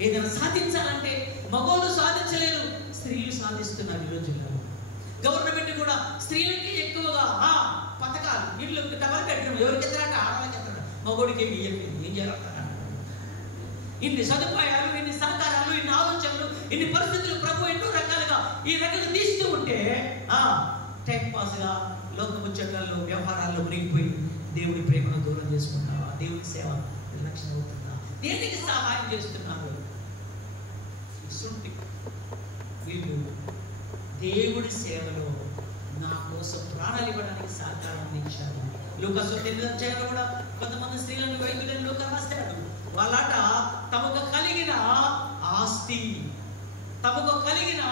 ఏదైనా సాధించాలంటే మగవాళ్ళు సాధించలేరు, స్త్రీలు సాధిస్తున్నారు ఈ రోజుల్లో. గవర్నమెంట్ కూడా స్త్రీలకి ఎక్కువగా పథకాలు, ఇళ్ళు డబల్ బెడ్రూమ్ ఎవరికి ఎత్తరాట, ఆడవాళ్ళకి ఎత్తరాట, మగోడికి ఏమి ఏం చేయాలంటారు. ఇన్ని సదుపాయాలు, ఇన్ని సహకారాలు, ఇన్ని ఆలోచనలు, ఇన్ని పరిస్థితులు ప్రభు ఎన్నో రకాలుగా ఈ రకంగా తీస్తూ ఉంటే టైం పాస్గా లోక ముచ్చట్లలో, వ్యవహారాల్లో మునిగిపోయి దేవుడి ప్రేమను దూరం చేసుకుంటావా? దేవుడి సేవ నిర్లక్ష్యం అవుతుందా? దేనికి సహాయం చేస్తున్నారు? వీళ్ళు దేవుడి సేవలో నా కోసం ప్రాణాలు ఇవ్వడానికి సహకారం అందించారు. లూకాసు 8వ అధ్యాయంలో కూడా కొంతమంది స్త్రీలను వైద్యులను లూకా రాస్తాడు. వాళ్ళట తమకు కలిగిన ఆస్తి, తమకు కలిగిన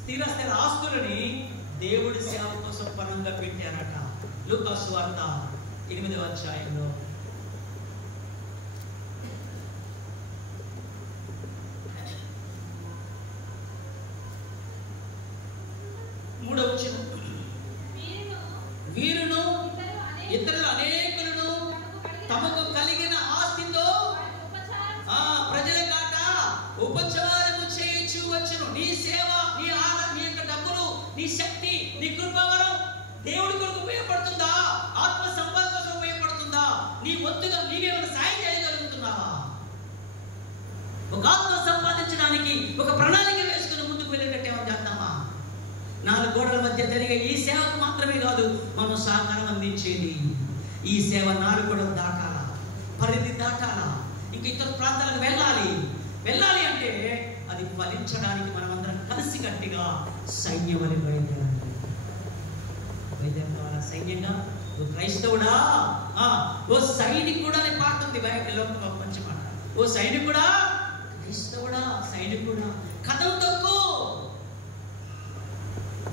స్థిర ఆస్తులని దేవుడి సేవ కోసం పరంగా పెట్టారట. లూకాసు వార్త 8వ అధ్యాయంలో 3వ వచనం, వీరును ఇతరులు అనేకులను తమకు కలిగిన ఆస్తితో ప్రజల కాట ఉపచారము చేయొచ్చు వచ్చును. నీ సేవ, నీ నీ యొక్క డబ్బులు, నీ శక్తి, నీ కృపవరం దేవుడి కొరకు ఉపయోగపడుతుందా? ఆత్మ సంపాదన కోసం ఉపయోగపడుతుందా? నీ వంతుగా నీవేమైనా సాయం చేయగలుగుతున్నావా? ఒక ఆత్మ సంపాదించడానికి ఒక ప్రణాళిక వేసుకుని ముందుకు వెళ్ళేటట్టు ఏమైనా చేద్దామా? 4 గోడల మధ్య జరిగే ఈ సేవకు మాత్రమే కాదు మనం సహకారం అందించేది. ఈ సేవ 4 గోడలు దాటాలా, పరిధి దాటాలా, ఇంక ఇతర ప్రాంతాలకు వెళ్ళాలి అంటే అది ఫలించడానికి మనమందరం కలిసి గట్టిగా సైన్యం అని బయలుదేరాలి. కావాలా? సైన్యంగా ఓ క్రైస్తవుడా, ఓ సైనికుడా అనే పాట ఉంది బైబిల్లో, మంచి మాట. ఓ సైనికుడా, క్రైస్తవుడా, సైనికుడా, కథం తొక్కు,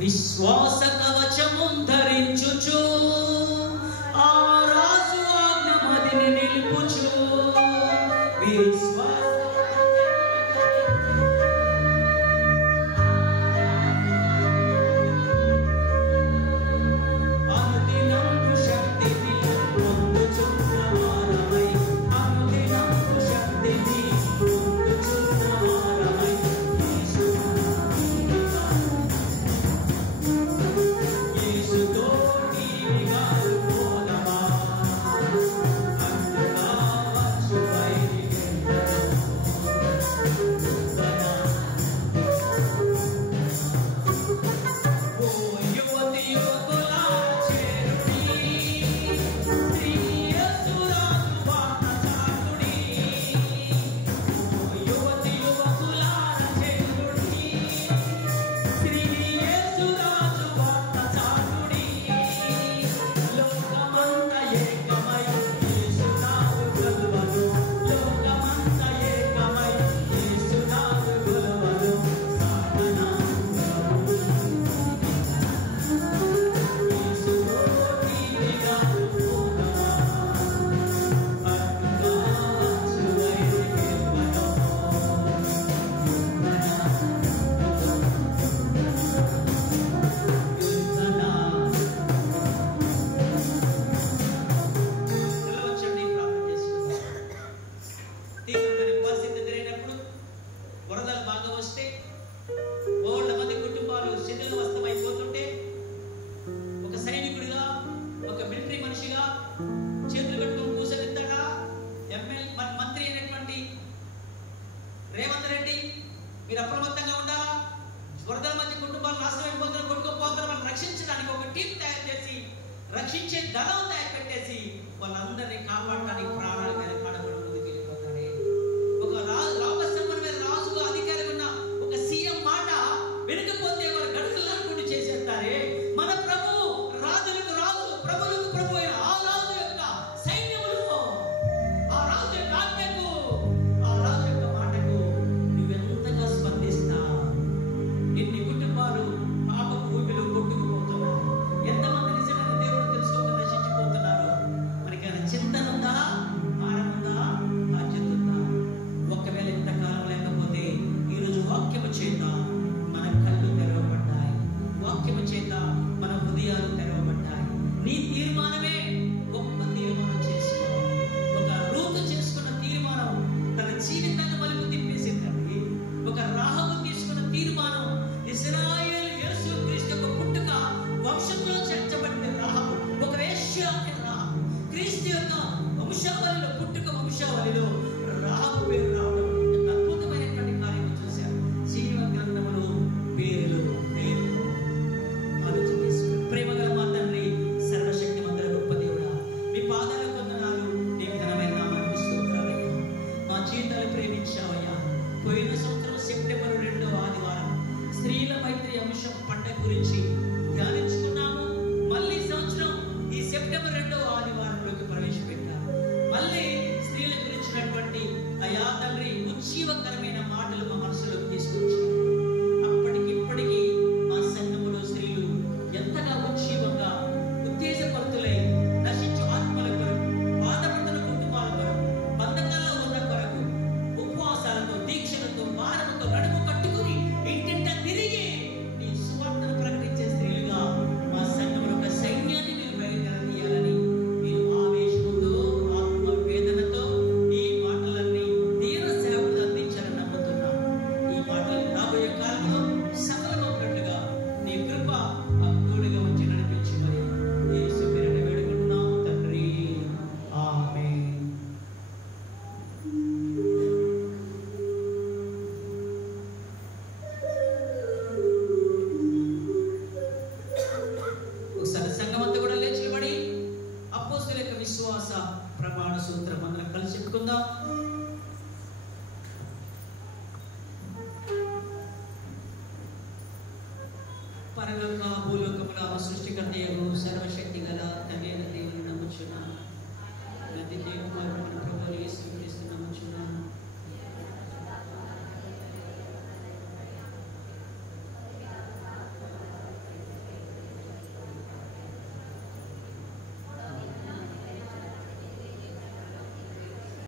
విశ్వాస కవచము ధరించుచు ఆ రాజు వంశావళిలో రాహబు పేరు రావడం ఎంత అద్భుతమైనటువంటి కార్యం చూశారు. జీవ గ్రంథములో పేర్లు ఆలోచన చేసుకోండి. ప్రేమగల మా తండ్రి, సర్వశక్తిమంతుల గొప్ప దేవుడా, మీ పాదాల వందనాలు, నీ ఘనమైన నామానికి స్తోత్రాలయ్యా. మా జీవితాలు ప్రేమించావయ్యా. పోయిన సంవత్సరం సెప్టెంబర్ 2వ ఆదివారం స్త్రీల మైత్రి అంశం పండుగ గురించి ధ్యానించుకున్నాము. మళ్ళీ సంవత్సరం ఈ సెప్టెంబర్ 2వ ఆదివారంలోకి ప్రవేశపెట్టారు. మళ్ళీ స్త్రీల గురించినటువంటి అయా తండ్రి ఉజ్జీవకరమైన మాటలు మా మనసులోకి తీసుకొచ్చారు. అప్పటికిప్పటికీ మా సంఘములో స్త్రీలు ఎంతగా ఉజ్జీవంగా ఉత్తేజపరుతులై నశించు ఆత్మల కొరకు, బాధపడుతున్న కుటుంబాల కొరకు, బంధకాల్లో ఉన్న కొరకు ఉపవాసాలతో, దీక్షలతో, భారముతో నడుము కట్టుకుని ఇంటింట తిరిగి నీ సువార్తను ప్రకటించే స్త్రీలుగా మా సంఘంలో ఒక సైన్యాన్ని మీరు బయలుదేరనీయాలని మీరు ఆవేశంతో, ఆత్మ వేదనతో ఈ మాటలన్నీ దీన సేవకులు అందించాలని నమ్ముతున్నాను. ఈ మాటలు రాబోయే కాలంలో సఫలమవునట్లుగా నీ కృప తోడుగా వచ్చి నడిపించి మరి యేసు పేరిట వేడుకుంటున్నాము తండ్రి. ఆమేన్. ఒకసారి సంఘమంతా కూడా లేచి నిలబడి అపోస్తలుల యొక్క విశ్వాస ప్రమాణ సూత్రం అందరం కలిసి చెప్పుకుందాం. పరలోక భూలోకముల సృష్టికర్త యెహోవా సర్వశక్తి గల తండ్రి అయిన దేవుని నమ్ముచున్నాను. ప్రతి